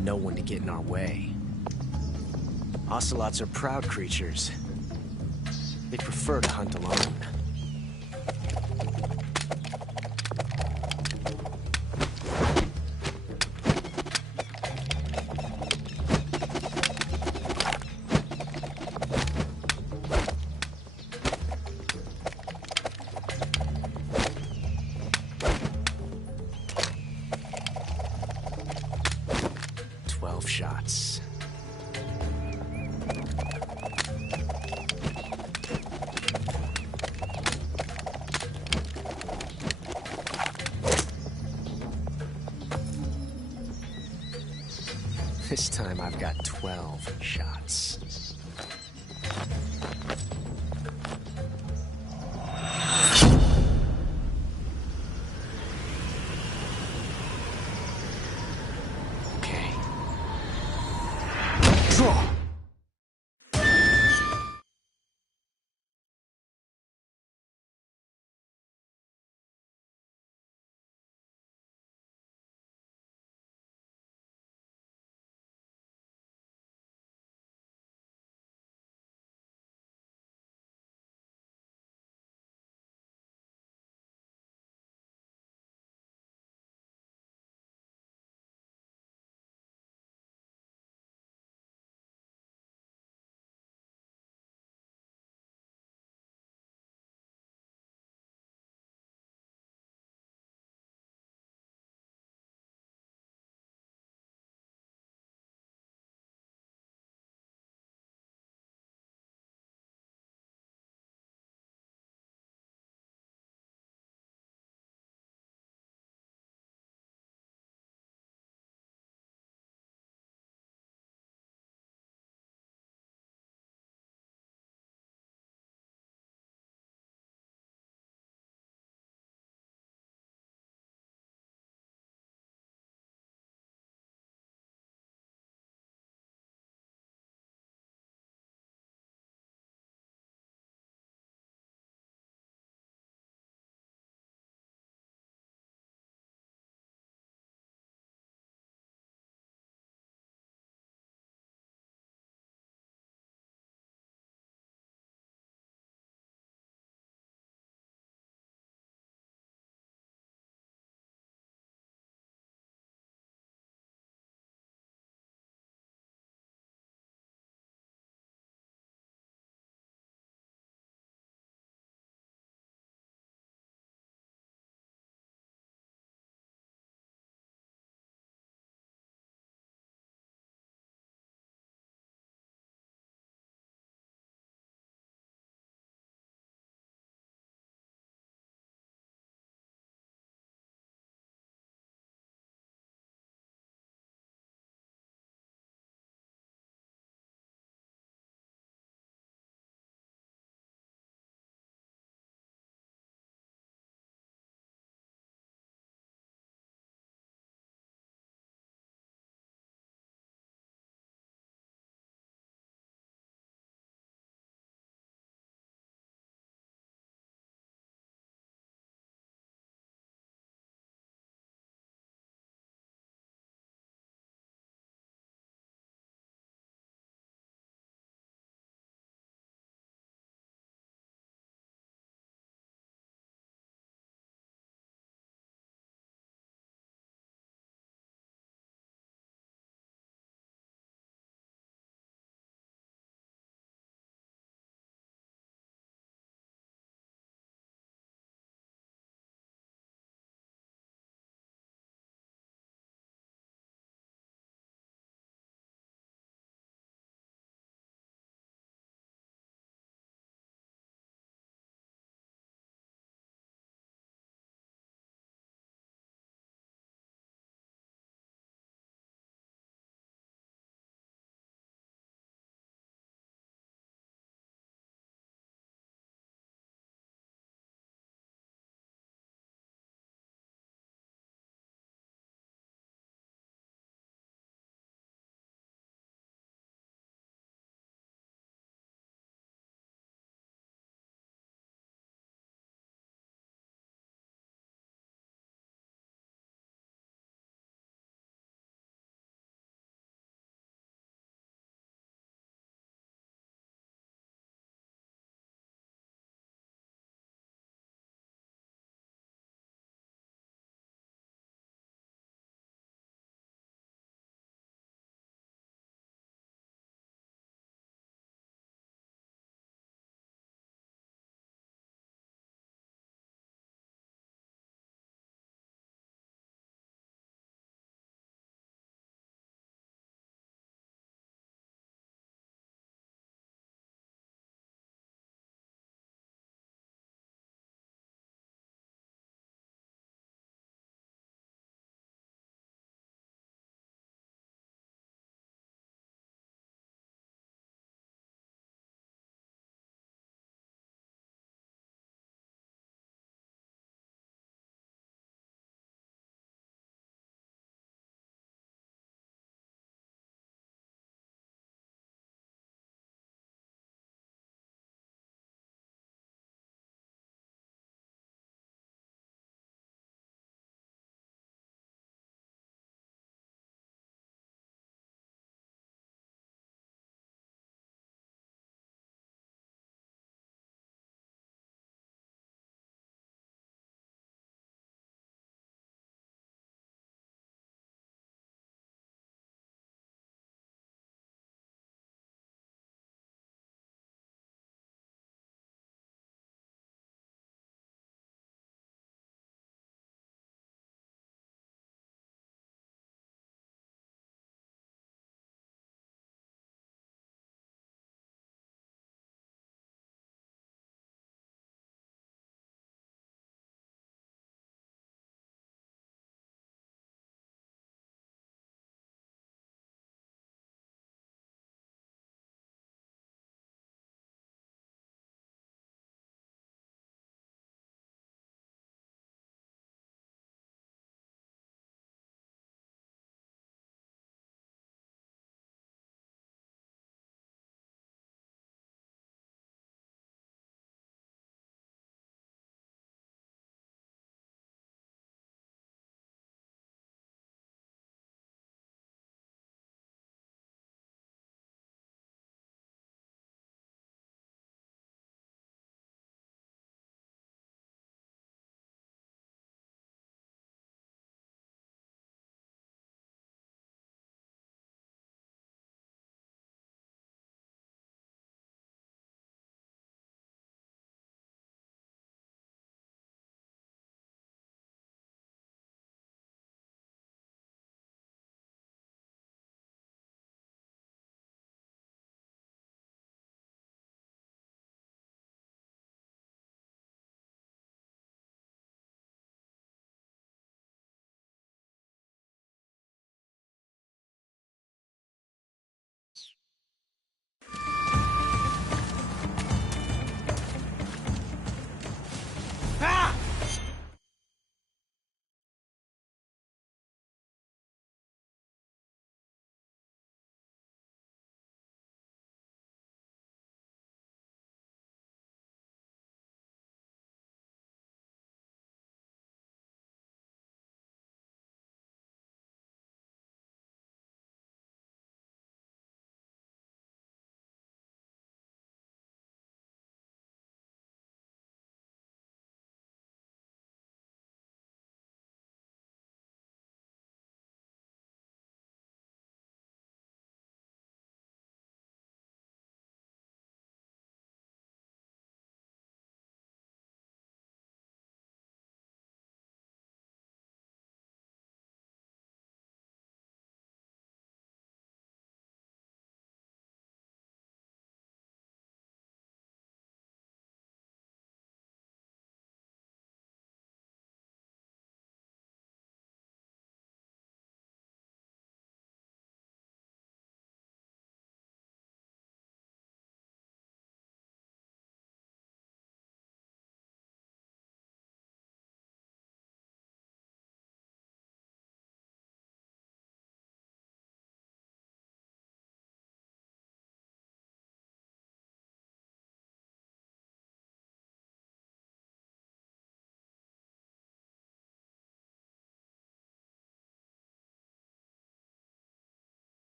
No one to get in our way. Ocelots are proud creatures. They prefer to hunt alone. Shots. This time I've got 12 shots.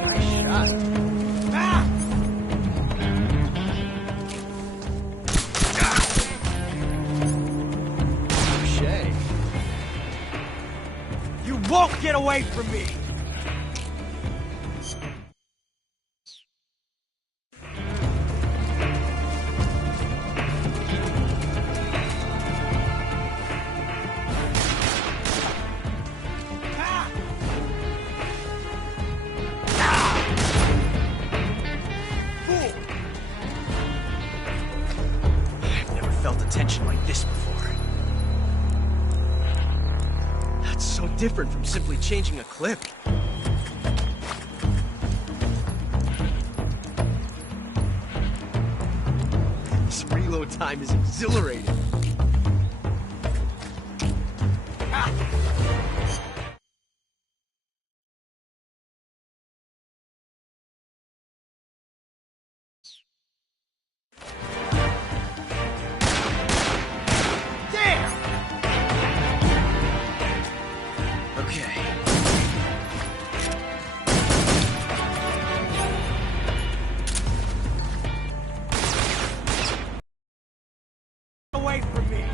Nice shot. Ah! Touché. You won't get away from me! I've never felt a tension like this before. That's so different from simply changing a clip. This reload time is exhilarating. Okay. Away from me!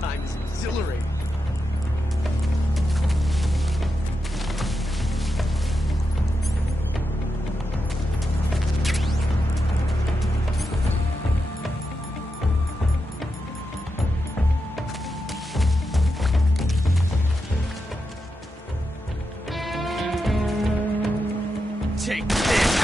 time is exhilarating. Take this!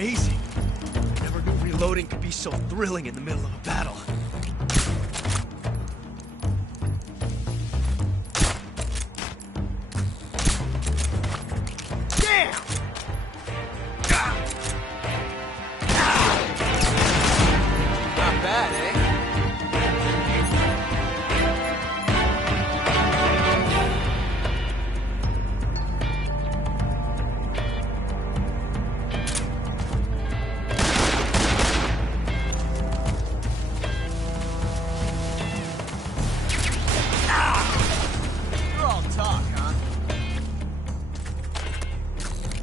amazing. I never knew reloading could be so thrilling in the middle of a battle. Damn! Not bad, eh? You're all talk, huh?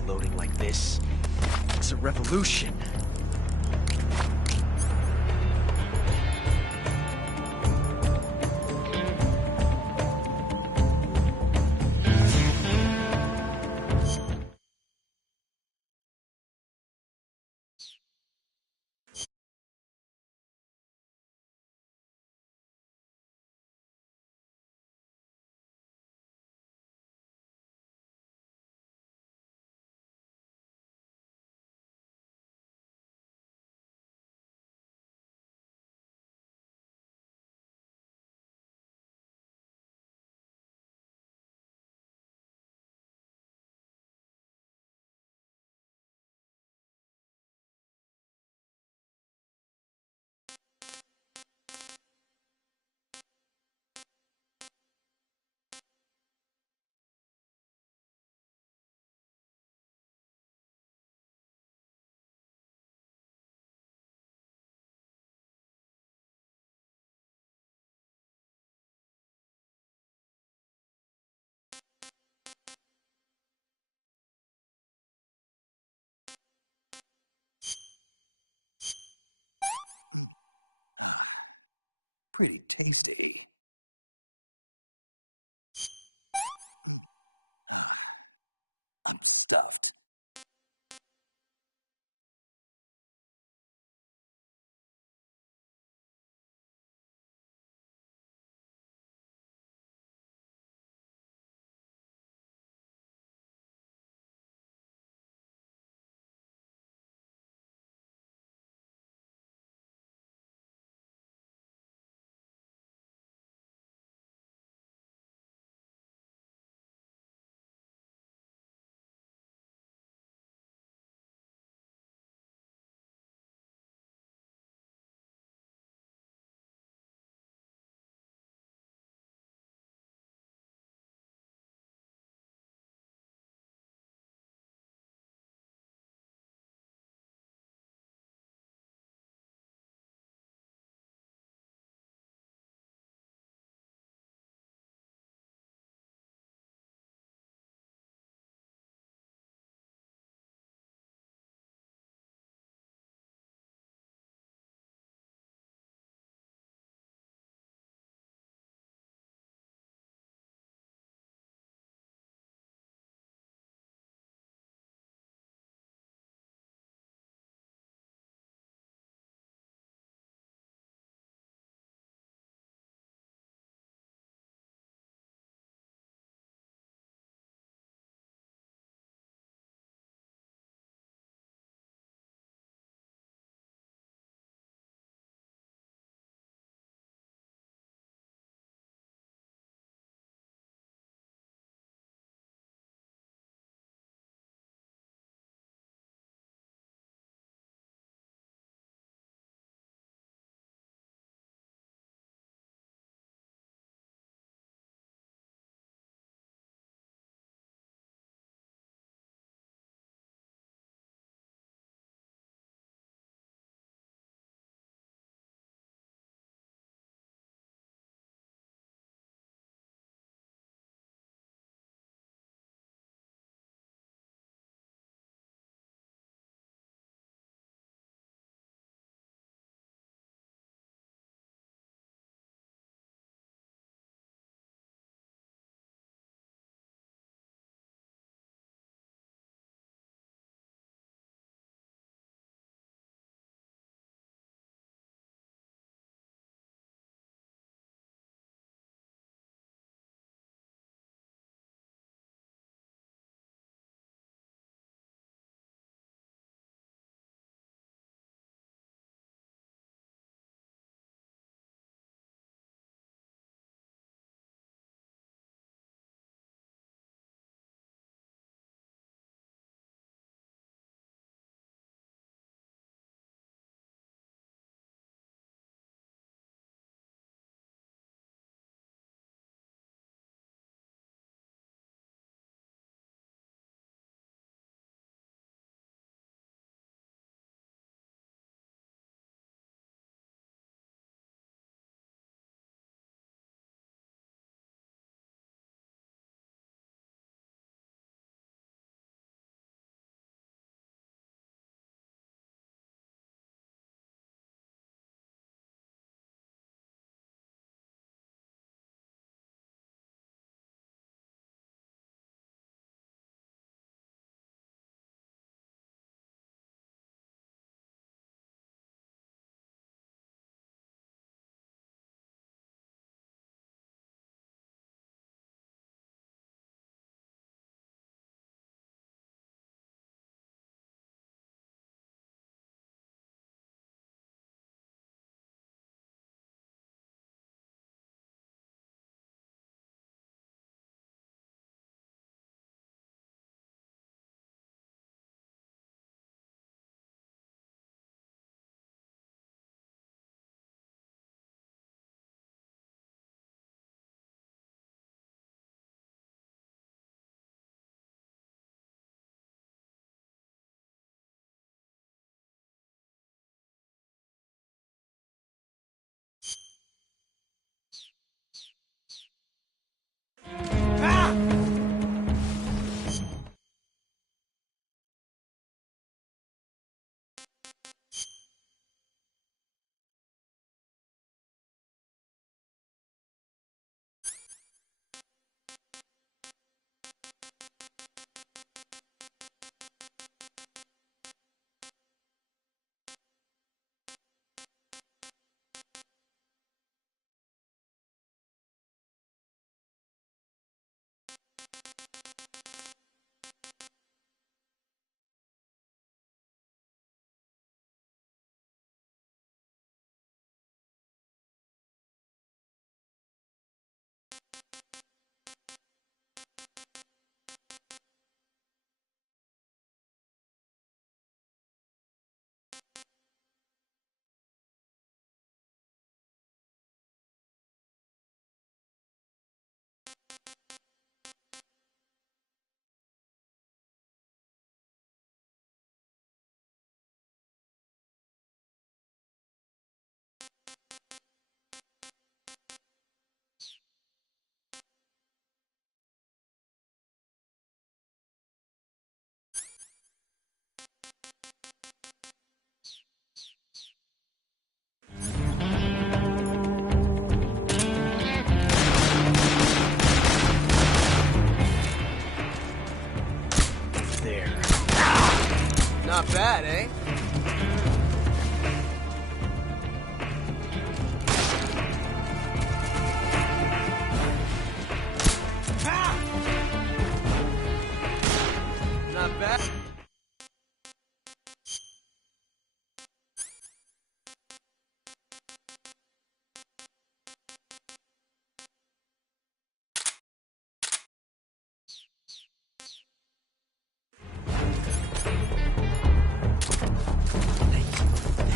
Loading like this, it's a revolution. Pretty tasty. there. Not bad, eh? Not bad.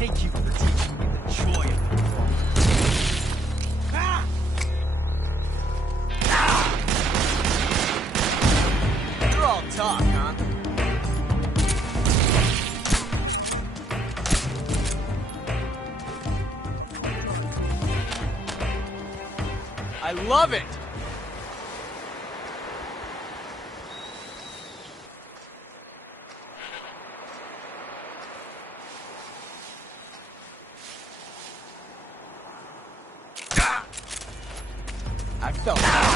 Thank you for teaching me the joy of performing. You're all talk, huh? I love it! I felt